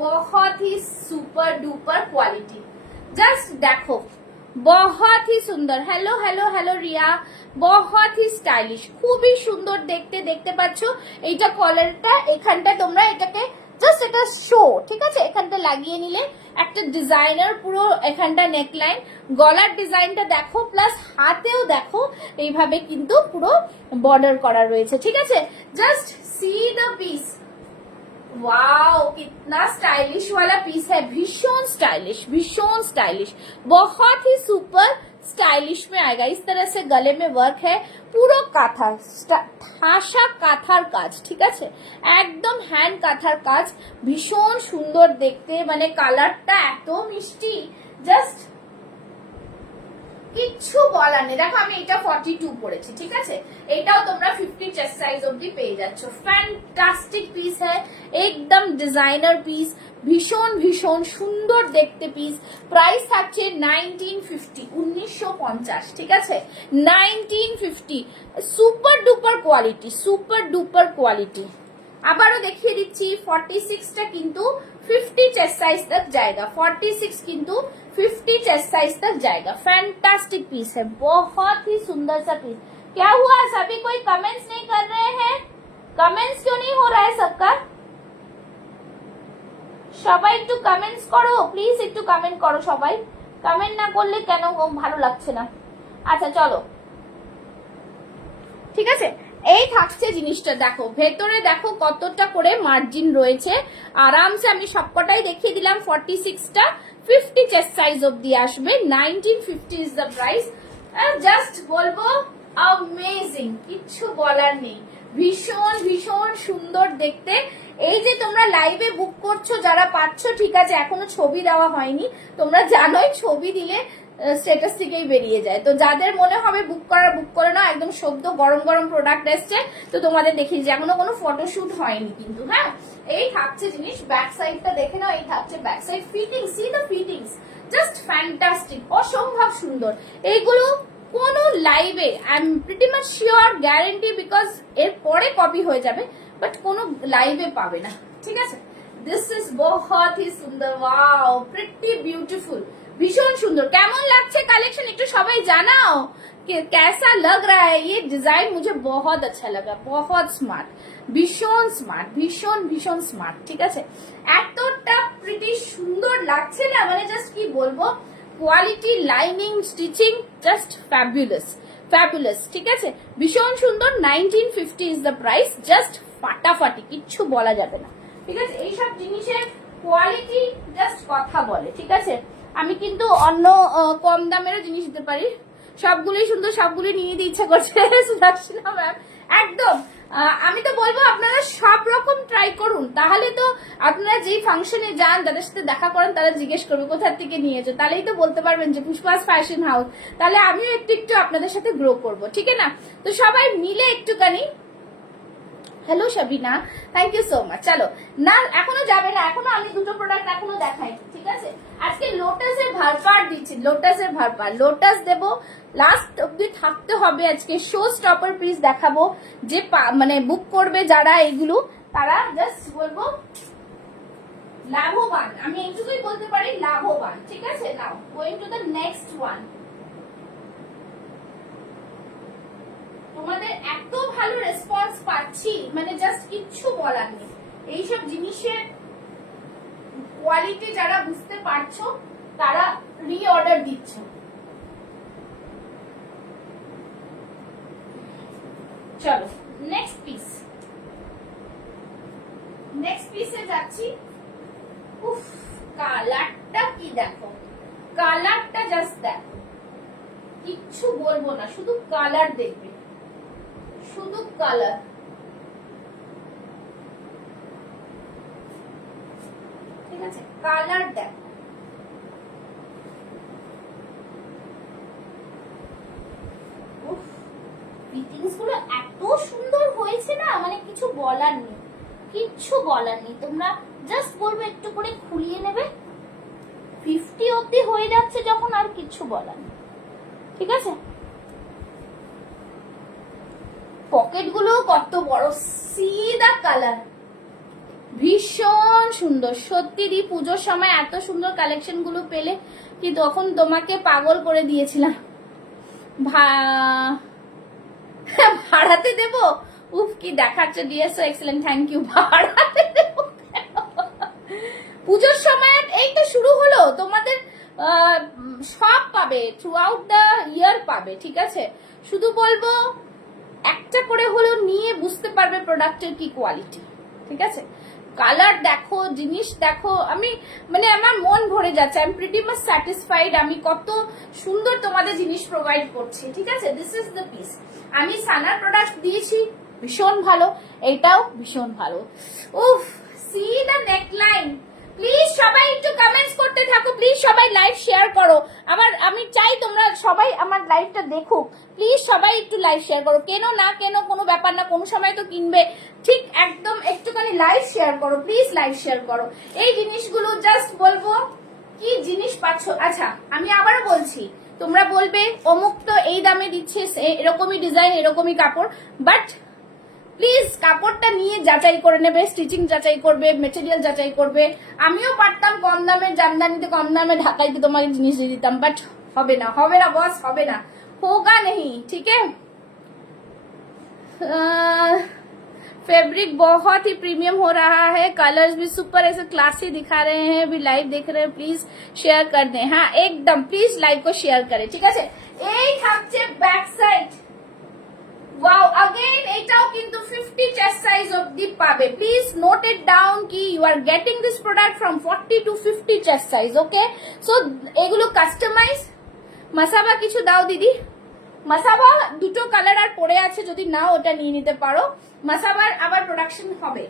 बहुत ही सुपर डुपर क्वालिटी। जस्ट देखो बहुत ही सुंदर। हेलो हेलो हेलो रिया, बहुत ही स्टाइलिश, খুবই সুন্দর দেখতে। দেখতে পাচ্ছ এইটা কলারটা, এখানটা তোমরা এটাকে জাস্ট এটা শো, ঠিক আছে, এখানটা লাগিয়ে নিলে একটা ডিজাইনার পুরো এখানটা নেকলাইন, গলার ডিজাইনটা দেখো, প্লাস হাতেও দেখো এইভাবে কিন্তু পুরো বর্ডার করা রয়েছে, ঠিক আছে। Just see the piece, wow कितना स्टाइलिश वाला पीस है, भीषण स्टाइलिश, बहुत ही सुपर स्टाइलिश में आएगा। इस तरह से गले में वर्क है, পুরো কাঁথা ঠাসা কাঁথার কাজ, ঠিক আছে, একদম হ্যান্ড কাঁথার কাজ, ভীষণ সুন্দর দেখতে, মানে কালারটা এত মিষ্টি, জাস্ট কিচ্ছু বলার নেই। দেখো আমি এটা 42 পড়েছি, ঠিক আছে, এটাও তোমরা 50 চেস্ট সাইজ অবধি পেয়ে যাচ্ছ। ফ্যান্টাস্টিক পিস হ্যাঁ, একদম ডিজাইনার পিস, ভীষণ ভীষণ সুন্দর দেখতে পিস। প্রাইস থাকছে 1950, ঠিক আছে, 1950। Super duper quality. আবারও দেখিয়ে দিচ্ছি 46টা কিন্তু 50 চেস্ট সাইজ तक जाएगा, 46 কিন্তু 50 चेस्ट साइज तक जाएगा। फैंटास्टिक पीस है, बहुत ही सुंदर सा पीस। क्या हुआ, सभी कोई कमेंट्स नहीं कर रहे हैं? कमेंट्स क्यों नहीं हो रहा है सबका? সবাই একটু কমেন্টস করো প্লিজ, একটু কমেন্ট করো সবাই, কমেন্ট না করলে কেন ভালো লাগছে না। আচ্ছা চলো, ঠিক আছে, এই থাকছে জিনিসটা। দেখো ভেতরে দেখো কতটা করে মার্জিন রয়েছে, আরামসে আমি সবকটাই দেখিয়ে দিলাম। 46টা 50 চেস্ট সাইজ অবধি আসবে, 1950 ইজ দ্য প্রাইস। জাস্ট বলবো অ্যামেজিং, কিচ্ছু বলার নেই, ভীষণ ভীষণ সুন্দর দেখতে। এই যে তোমরা লাইভে বুক করছো যারা পাচ্ছ, ঠিক আছে, এখনো ছবি দেওয়া হয়নি, তোমরা জানোই ছবি দিলে স্ট্যাটাস থেকেই বেরিয়ে যায়। তো যাদের মনে হবে বুক করে না, একদম সদ্য গরম গরম প্রোডাক্ট এসছে, তো তোমাদের দেখিয়ে যে এখনো কোনো ফটোশুট হয়নি কিন্তু। হ্যাঁ, এই থাকছে জিনিস, ব্যাক সাইডটা দেখে নাও, এই থাকছে back side. Fittings, C the fittings, just fantastic, অসম্ভব সুন্দর। এইগুলো কোনো লাইভে I am pretty much sure, guarantee, because এর পরে কপি হয়ে যাবে, বাট কোনো লাইভে পাবে না, ঠিক আছে। দিস ইজ বহুত হি সুন্দর, ওয়াও প্রিটি বিউটিফুল, ভীষণ সুন্দর। কেমন লাগছে কালেকশন একটু সবাই জানাও, कैसा लग रहा है ये डिजाइन? मुझे बहुत अच्छा लगा, बहुत स्मार्ट, ভীষণ স্মার্ট, ঠিক আছে। এতটা প্রিটি সুন্দর লাগছে না, মানে জাস্ট কি বলবো, quality, lining, stitching just fabulous, ঠিক আছে, ভীষণ সুন্দর। 1950 ইজ দ্য প্রাইস, জাস্ট ফাটাফাটি, কিচ্ছু বলা যাবে না, ঠিক আছে। এইসব জিনিসের কোয়ালিটি জাস্ট কথা বলে, ঠিক আছে। আমি কিন্তু অন্য কম দামেরও জিনিস দিতে পারি, সবগুলোই সুন্দর, সবগুলি নিয়ে দিতে ইচ্ছা করছে সুদর্শনা ম্যাম, একদম। আমি তো বলবো আপনারা সব রকম ট্রাই করুন, তাহলে তো আপনারা যেই ফাংশনে যান, তাদের সাথে দেখা করেন, তারা জিজ্ঞেস করবে কোথা থেকে নিয়েছো, তাহলেই তো বলতে পারবেন যে পুষ্পাস ফ্যাশন হাউস, তাহলে আমিও একটু আপনাদের সাথে গ্রো করবো, ঠিক আছে না। তো সবাই মিলে একটুখানি, hello Shabina, thank you so much. চলো না, এখনো যাবে না, এখনো আমি দুটো প্রোডাক্ট এখনো দেখাই, ঠিক আছে। আজকে লোটাসের ভারপার দিচ্ছি, লোটাস দেবো, লাস্ট অব্দি থাকতে হবে আজকে। শো স্টপার পিস দেখাবো, যে মানে বুক করবে যারা এগুলো, তারা জাস্ট বলবো লাভবান, আমি এইটুকুই বলতে পারি, লাভবান, ঠিক আছে। Now going to the next one. তোমাদের এত ভালো রেসপন্স পাচ্ছি, মানে জাস্ট কিচ্ছু বলার নেই। এইসব জিনিসের কোয়ালিটি যারা বুঝতে পারছো, তারা রিঅর্ডার দিচ্ছ। চলো নেক্সট পিসে যাচ্ছি। উফ, কালারটা কি দেখো, কালারটা জাস্ট দেখো, কিচ্ছু বলবো না, শুধু কালার দেখবে, শুধু কালার। ঠিক আছে, কালার দেখো, ফিটিংস গুলো এত সুন্দর হয়েছে না, মানে কিছু বলার নেই, কিচ্ছু বলার নেই। তোমরা জাস্ট বলবে একটু করে খুলিয়ে নেবে। 50 অবধি হয়ে যাচ্ছে যখন, আর কিছু বলার নেই, ঠিক আছে। পকেট গুলো কত বড়, সিদা কালার, ভীষণ সুন্দর। সত্যি দি পুজোর সময় এত সুন্দর কালেকশন গুলো পেলে কি তখন তোমাকে পাগল করে দিয়েছিলাম। ভাড়াতে দেবো? উফ কি দেখাচ্ছে ডিএসও, এক্সেলেন্ট, থ্যাংক ইউ। ভাড়াতে দেবো? পুজোর সময় এই তো শুরু হলো, তোমাদের সব পাবে, থ্রু আউট দ্য ইয়ার পাবে, ঠিক আছে। শুধু বলবো একটা করে হলো নিয়ে বুঝতে পারবে প্রোডাক্টের কি কোয়ালিটি, ঠিক আছে। কালার দেখো, জিনিস দেখো, আমি মানে আমার মন ভরে যাচ্ছে। I am pretty much satisfied. আমি কত সুন্দর তোমাদের জিনিস প্রোভাইড করছি, ঠিক আছে। This is the piece. আমি সানার প্রোডাক্ট দিয়েছি, ভীষণ ভালো, এটাও ভীষণ ভালো। উফ, সি দ্য নেকলাইন। প্লিজ সবাই একটু কমেন্টস করতে থাকো, প্লিজ সবাই লাইভ শেয়ার করো। আমি চাই তোমরা সবাই আমার লাইভটা দেখো, প্লিজ সবাই একটু লাইভ শেয়ার করো। কেন না কেন কোনো ব্যাপার না, কোনো সময় তো কিনবে, ঠিক একদম একটুখানি লাইভ শেয়ার করো, প্লিজ লাইভ শেয়ার করো। এই জিনিসগুলো জাস্ট বলবো কি জিনিস পাচ্ছ। আচ্ছা আমি আবারও বলছি, তোমরা বলবে অমুক তো এই দামে দিচ্ছে, এরকমই ডিজাইন, এরকমই কাপড়, বাট প্লিজ কাপড়টা নিয়ে যাচাই করে নেবে, স্টিচিং যাচাই করবে, মেটেরিয়াল যাচাই করবে। আমিও পারতাম কম দামে জামদানিতে, কম দামে ঢাকাইতে তোমাকে জিনিস দিয়ে দিতাম, বাট হবে না, হবে না বস, হবে না, होगा नहीं, ठीक है। फैब्रिक बहुत ही प्रीमियम हो रहा है, कलर्स भी सुपर ऐसे क्लासी दिखा रहे हैं। भी लाइव देख रहे हैं, प्लीज शेयर कर दें। हाँ एकदम, प्लीज लाइव को शेयर करें, ঠিক আছে। এই থাকছে ব্যাক সাইড। ওয়াও, अगेन এটাও কিন্তু 50 চেস্ট সাইজ অবধি পাবে। প্লিজ নোট ইট ডাউন কি you are getting this product from 40 to 50 chest size, okay. So এগুলো কাস্টমাইজ। মাসাবা কিছু দাও দিদি। মাসাবা দুটো কালার আর পড়ে আছে, যদি নাও ওটা নিয়ে নিতে পারো। মাসাবার আবার প্রোডাকশন হবে।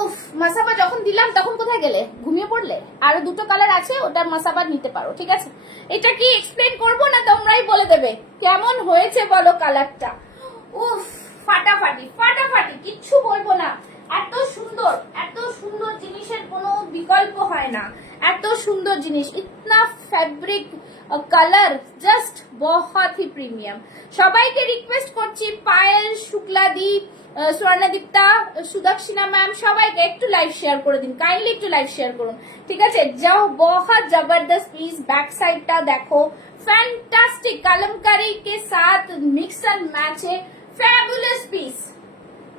উফ, মাসাবা যখন দিলাম তখন কোথায় গেলে, ঘুমিয়ে পড়লে? আরো দুটো কালার আছে, ওটা মাসাবার নিতে পারো, ঠিক আছে। এটা কি এক্সপ্লেন করবো না, তোমরাই বলে দেবে কেমন হয়েছে বলো কালারটা। উফ, ফাটাফাটি ফাটাফাটি, কিচ্ছু বলবো না। এত সুন্দর, এত সুন্দর জিনিসের কোনো বিকল্প হয় না। এত সুন্দর জিনিস, ইতনা ফ্যাব্রিক, কালার জাস্ট বহুত হি প্রিমিয়াম। সবাইকে রিকোয়েস্ট করছি, পায়েল, শুক্লাদি, স্বর্ণদীপ্তা, সুদক্ষিণা ম্যাম, সবাইকে একটু লাইভ শেয়ার করে দিন, কাইন্ডলি একটু লাইভ শেয়ার করুন, ঠিক আছে। যাও, बहुत जबरदस्त पीस। बैक साइडটা দেখো, फैंटास्टिक कलमकारी के साथ मिक्स एंड मैच है, फैबुलस पीस,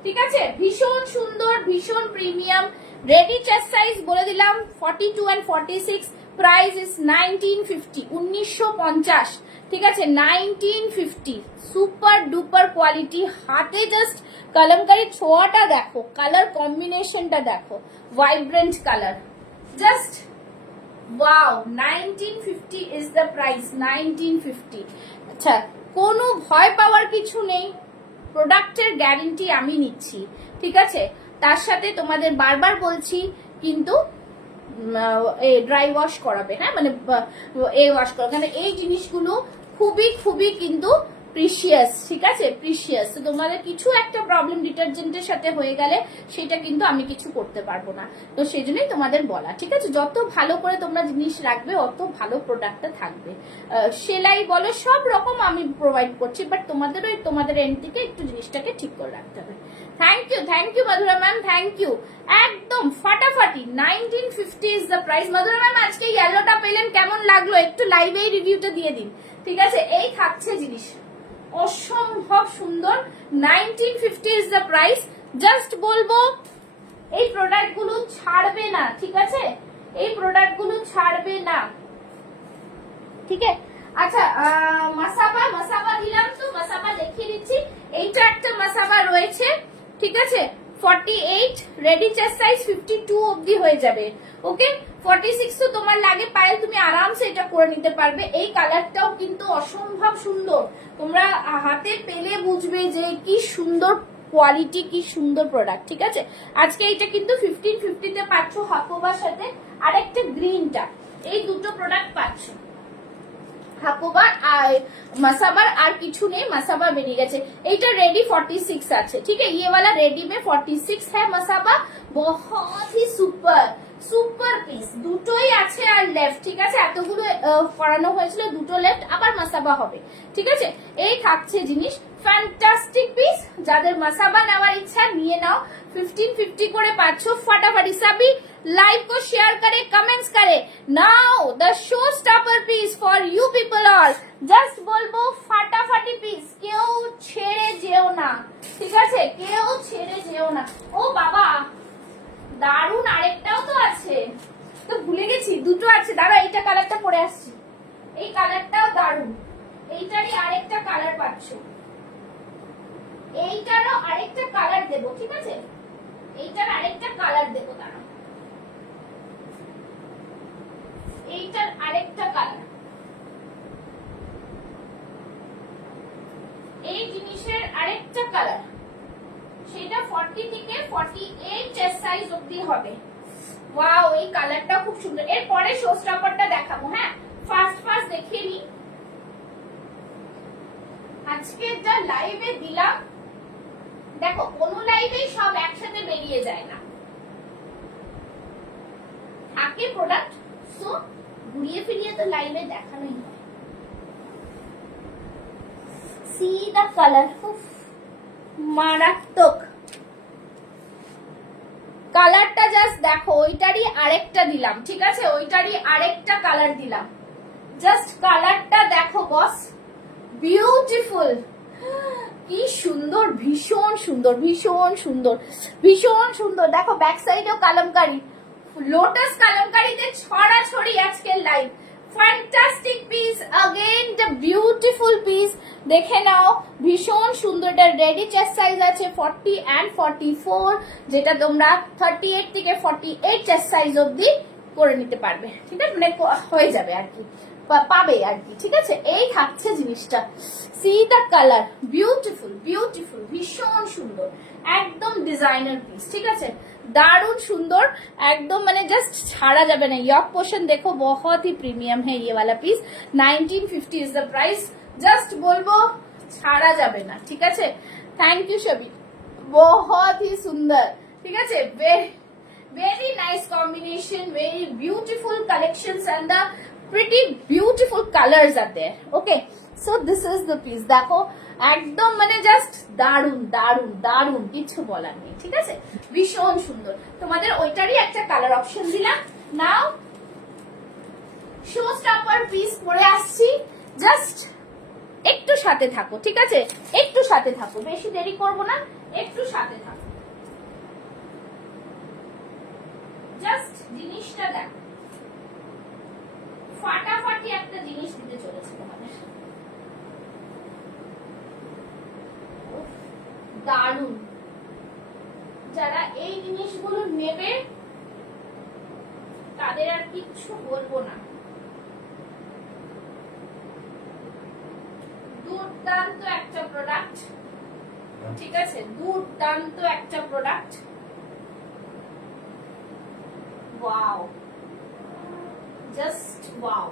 ঠিক আছে। ভীষণ সুন্দর, ভীষণ প্রিমিয়াম। রেডি চেস্ট সাইজ বলে দিলাম 42 and 46। প্রাইস ইজ 1950, 1950, ঠিক আছে। 1950, সুপার ডুপার কোয়ালিটি। হাতে জাস্ট কলমকারি ছোঁয়াটা দেখো, কালার কম্বিনেশনটা দেখো, vibrant colour, just wow. 1950 is the price, 1950। আচ্ছা, কোনো ভয় পাওয়ার কিছু নেই, প্রোডাক্টের গ্যারেন্টি আমি নিচ্ছি, ঠিক আছে। তার সাথে তোমাদের বারবার বলছি কিন্তু ড্রাই ওয়াশ করাবে, হ্যাঁ, মানে ওয়াশ করা, কারণ এই জিনিসগুলো খুবই খুবই কিন্তু প্রিশিয়াস, ঠিক আছে, প্রিশিয়াস। তো তোমাদের কিছু একটা প্রবলেম ডিটারজেন্টের সাথে হয়ে গেলে সেটা কিন্তু আমি কিছু করতে পারবো না, তো সেই জন্যই তোমাদের বলা, ঠিক আছে। যত ভালো করে তোমরা জিনিস রাখবে অত ভালো প্রোডাক্টটা থাকবে। সেলাই বলো, সব রকম আমি প্রোভাইড করছি, বাট তোমাদেরও তোমাদের এন্ড থেকে একটু জিনিসটাকে ঠিক করে রাখতে হবে। Thank you Madhura ma'am, thank you. একদম ফাটাফাটি, 1950 is the price. Madhura ma'am আজকে ইয়েলোটা পেলেন, কেমন লাগলো একটু লাইভে রিভিউটা দিয়ে দিন, ঠিক আছে। এই থাকছে জিনিস, অসম্ভব সুন্দর। 1950 ইজ দ্য প্রাইস। জাস্ট বলবো এই প্রোডাক্ট গুলো ছাড়বে না, ঠিক আছে, এই প্রোডাক্ট গুলো ছাড়বে না, ঠিক আছে। আচ্ছা, মাসাবা দিলাম তো, মাসাবা দেখিয়ে দিচ্ছি। এইটা একটা মাসাবা রয়েছে, ঠিক আছে। 48 রেডি চেস্ট সাইজ, 52 অবধি হয়ে যাবে, ওকে। 46 তো তোমার লাগে পায়েল, তুমি আরামসে এটা করে নিতে পারবে। এই কালারটাও কিন্তু অসম্ভব সুন্দর, তোমরা হাতে পেলে বুঝবে যে কি সুন্দর কোয়ালিটি, কি সুন্দর প্রোডাক্ট, ঠিক আছে। আজকে এটা কিন্তু 1550 তে পাচ্ছ হাকোবার সাথে, আরেকটা গ্রিনটা, এই দুটো প্রোডাক্ট পাচ্ছ। হাকোবার আর मसाबर আর কিছু নেই, मसाबा বেরিয়ে গেছে। এইটা রেডি 46 আছে, ঠিক আছে। ये वाला रेडी में 46 है मसाबा, बहुत ही सुपर সুপার পিস। দুটোই আছে আর লেফট, ঠিক আছে। এতগুলো করানো হয়েছিল, দুটো লেফট, আবার মাসাবা হবে, ঠিক আছে। এই থাকছে জিনিস, ফ্যান্টাস্টিক পিস। যাদের মাসাবা নেওয়ার ইচ্ছা নিয়ে নাও, 1550 করে পাচ্ছ ফাটাফাটি। সবই লাইভ को शेयर करे, कमेंट्स करे। Now the showstopper piece for you people are just বলবো ফাটাফাটি পিস, কেউ ছেড়ে যেও না, ঠিক আছে, কেউ ছেড়ে যেও না। ও বাবা দারুন, আরেকটাও তো আছে, তো ভুলে গেছি, দুটো আছে। দাঁড়া এইটা কালারটা পরে আসছি, এই কালারটাও দারুন। এইটারই আরেকটা কালার পাচ্ছ, এইটারও আরেকটা কালার দেবো, ঠিক আছে, এইটার আরেকটা কালার দেবো। দাঁড়া, এইটার আরেকটা কালার, এই জিনিসের আরেকটা কালার, সেটা 40 থেকে 48 চেস্ট সাইজ অবধি হবে। ওয়াও, এই কালারটা খুব সুন্দর। এরপরে শো স্টপারটা দেখাবো। হ্যাঁ, ফার্স্ট দেখিয়ে নি। আজকে যা লাইভে দিলাম, দেখো কোনো লাইভেই সব একসাথে বেরিয়ে যায় না, থাকে প্রোডাক্ট, সো ঘুরিয়ে ফিরিয়ে তো লাইভে দেখানোই হয়। সি দা কালার, মারাত্মক কালারটা, জাস্ট দেখো। ওইটারই আরেকটা দিলাম, ঠিক আছে, ওইটারই আরেকটা কালার দিলাম। জাস্ট কালারটা দেখো বস, বিউটিফুল, কি সুন্দর, ভীষণ সুন্দর, ভীষণ সুন্দর, ভীষণ সুন্দর। দেখো ব্যাক সাইডেও কালামকারী, লোটাস কালামকারীতে ছড়াছড়ি আজকের live. Fantastic piece, again the beautiful piece. দেখে নাও, ভীষণ সুন্দর। এটা রেডি চেস্ট সাইজ আছে 40 and 44, যেটা তোমরা 38 থেকে 48 চেস্ট সাইজ অবধি করে নিতে পারবে, ঠিক আছে, মানে হয়ে যাবে আর কি, পাবে আর কি, ঠিক আছে। এই থাকছে জিনিসটা, see the colour, beautiful beautiful, ভীষণ সুন্দর, একদম ডিজাইনার পিস, ঠিক আছে, দারুণ সুন্দর, একদম মানে জাস্ট ছাড়া যাবে না। ইয়ক পোর্শন দেখো, बहुत ही प्रीमियम है ये वाला piece, 1950 is the price. Just বলবো ছাড়া যাবে না, ঠিক আছে। থ্যাংক ইউ সবি, बहुत ही সুন্দর, ঠিক আছে। very nice combination, very beautiful collections and the pretty beautiful colors are there. Okay, so this is the piece. দেখো একদম মানে জাস্ট দারুন দারুন দারুন, কিছু বলার নেই, ঠিক আছে, ভীষণ সুন্দর। তোমাদের ওইটারই একটা কালার অপশন দিলাম। নাও শো স্টপার পিস পরে আসছি, জাস্ট একটু সাথে থাকো, ঠিক আছে, একটু সাথে থাকো, বেশি দেরি করবো না, একটু সাথে থাকো। জাস্ট জিনিসটা দেখো, ফাটাফাটি একটা জিনিস দিতে চলেছে তোমাদের, দারুন। যারা এই জিনিসগুলো নেবে তাদের আর কিচ্ছু বলবো না, দুর্দান্ত একটা প্রোডাক্ট, ঠিক আছে, দুর্দান্ত একটা প্রোডাক্ট। Wow, just wow.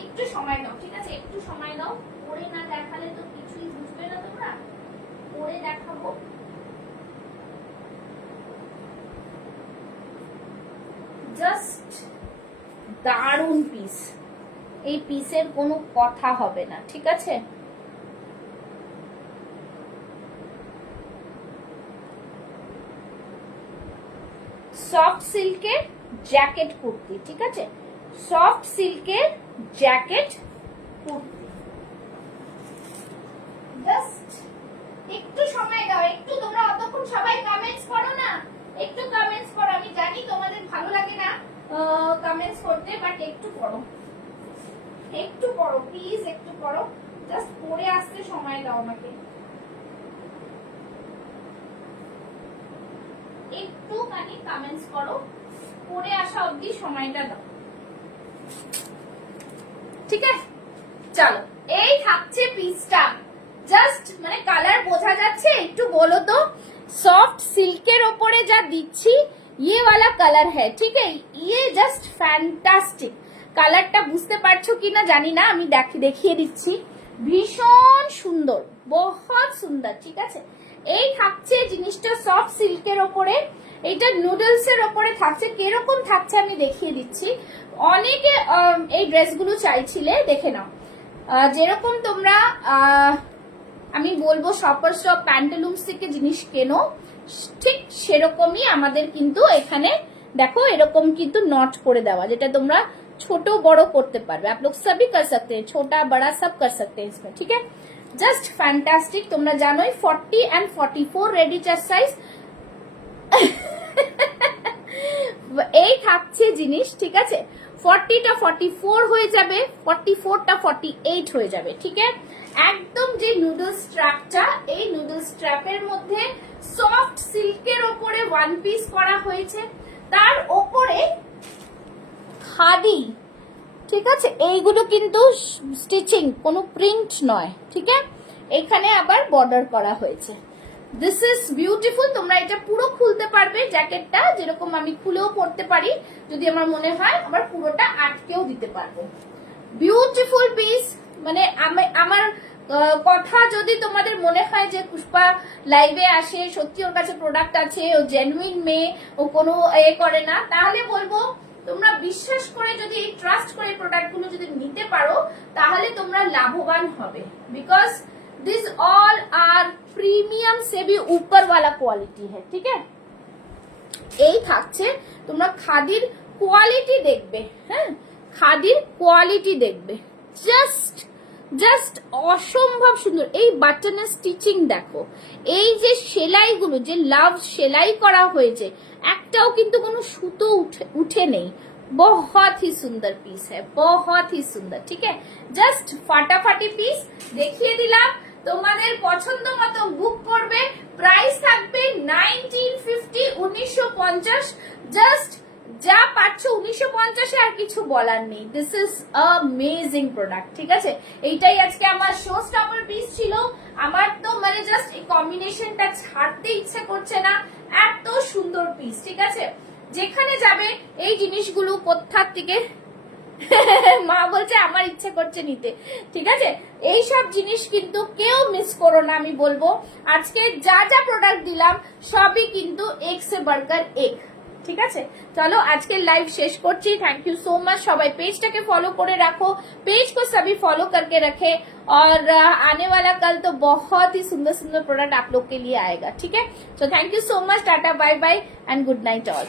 একটু সময় দাও, ঠিক আছে, একটু সময় দাও। পরে না দেখালে তো কিছুই বুঝবে না তোমরা, পরে দেখাবো। জাস্ট দারুন পিস, এই পিসের কোনো কথা হবে না, ঠিক আছে। সফট সিল্কের জ্যাকেট কুর্তি, ঠিক আছে, সফট সিল্কের জ্যাকেট কুর্তি। জাস্ট একটু সময় দাও, একটু, তোমরা অতক্ষণ সবাই কমেন্টস করো না, একটু কমেন্টস করো। আমি জানি তোমাদের ভালো লাগে না কমেন্টস করতে, বাট একটু করো, একটু করো প্লিজ, একটু করো। জাস্ট পরে আসতে সময় দাও আমাকে, একটুখানি কমেন্টস করো, পরে আসা অবধি সময়টা দাও, ঠিক আছে। চলো, এই থাকছে পিসটা, জাস্ট মানে কালার বোঝা যাচ্ছে একটু বলো তো? সফট সিল্কের ওপরে যা দিচ্ছি ये वाला कलर है, ठीक है, ये जस्ट फैंटास्टिक। কালারটা বুঝতে পারছো কিনা জানি না, আমি দেখিয়ে দিচ্ছি। ভীষণ সুন্দর, বহুত সুন্দর, ঠিক আছে। এই থাকছে জিনিসটা সফট সিল্কের ওপরে, এটা নুডলস এর ওপরে থাকছে। কিরকম থাকছে আমি দেখিয়ে দিচ্ছি। অনেকে এই ড্রেসগুলো চাইছিলে, দেখে নাও। যেরকম তোমরা আমি বলবো শপার শপ প্যান্টালুমস থেকে জিনিস কেনো, ঠিক সেরকমই আমাদের কিন্তু এখানে দেখো এরকম কিন্তু নট করে দেওয়া, যেটা তোমরা ছোট বড় করতে পারবে। आप लोग सभी कर सकते हैं, छोटा बड़ा सब कर सकते हैं इसमें, ठीक है। Just fantastic. তোমরা জানোই 40 and 44 রেডি চেস্ট সাইজ এই থাকছে জিনিস, ঠিক আছে। 40টা 44 হয়ে যাবে, 44টা 48 হয়ে যাবে, ঠিক আছে। একদম যে নুডলস স্ট্র্যাপটা, এই নুডলস স্ট্র্যাপের মধ্যে সফট সিল্কের ওপরে ওয়ান পিস করা হয়েছে, তার ওপরে খাদি, ঠিক আছে। এইগুলো কিন্তু স্টিচিং, কোনো প্রিন্ট নয়, ঠিক আছে। এখানে আবার বর্ডার করা হয়েছে। This is beautiful. তোমরা এটা পুরো খুলতে পারবে, জ্যাকেটটা যেরকম আমি খুলেও পরতে পারি, যদি আমার মনে হয় আবার পুরোটা আটকেও দিতে পারবো। Beautiful piece. মানে আমার কথা যদি তোমাদের মনে হয় যে পুষ্পা লাইভে আসে, সত্যি ওর কাছে প্রোডাক্ট আছে, ও জেনুইন মেয়ে, ও কোনো করে না, তাহলে বলবো তোমরা বিশ্বাস করে যদি এই ট্রাস্ট করে প্রোডাক্টগুলো যদি নিতে পারো, তাহলে তোমরা লাভবান হবে। Because this all are premium से भी ऊपर वाला क्वालिटी है, ठीक है। এই থাকছে, তোমরা খাদির কোয়ালিটি দেখবে, হ্যাঁ, খাদির কোয়ালিটি দেখবে, জাস্ট অসম্ভব সুন্দর। এই বাটনের স্টিচিং দেখো, এই যে সেলাইগুলো, যে লাভ সেলাই করা হয়েছে, একটাও কিন্তু কোনো সুতো উঠে নেই। बहुत ही सुंदर पीस है, बहुत ही सुंदर, ठीक है। জাস্ট ফাটাফাটি পিস দেখিয়ে দিলাম। তোমাদের পছন্দ মতো বুক করবে। প্রাইস থাকবে 1950, 1950। জাস্ট যা পাচ্ছ 1950 আর কিছু বলার নেই। দিস ইজ অ্যামেজিং প্রোডাক্ট, ঠিক আছে। এইটাই আজকে আমার শো স্টপার পিস ছিল। আমার তো মানে জাস্ট এই কম্বিনেশনটা ছাড়তে ইচ্ছে করছে না, এত সুন্দর পিস, ঠিক আছে। যেখানে যাবে এই জিনিসগুলো কোথার থেকে মা বলছে আমার ইচ্ছে করছে নিতে, ঠিক আছে। এই সব জিনিস কিন্তু কেউ মিস করো না, আমি বলবো। আজকে যা যা প্রোডাক্ট দিলাম সবই কিন্তু এক সে বাড়কর এক, ঠিক আছে। চলো আজকের লাইভ শেষ করছি। Thank you so much. সবাই পেজটাকে ফলো করে রাখো, पेज को सभी फॉलो करके रखे, और आने वाला कल तो बहुत ही सुंदर सुंदर प्रोडक्ट आप लोग के लिए आएगा, ठीक है। So thank you so much, tata bye bye and good night all.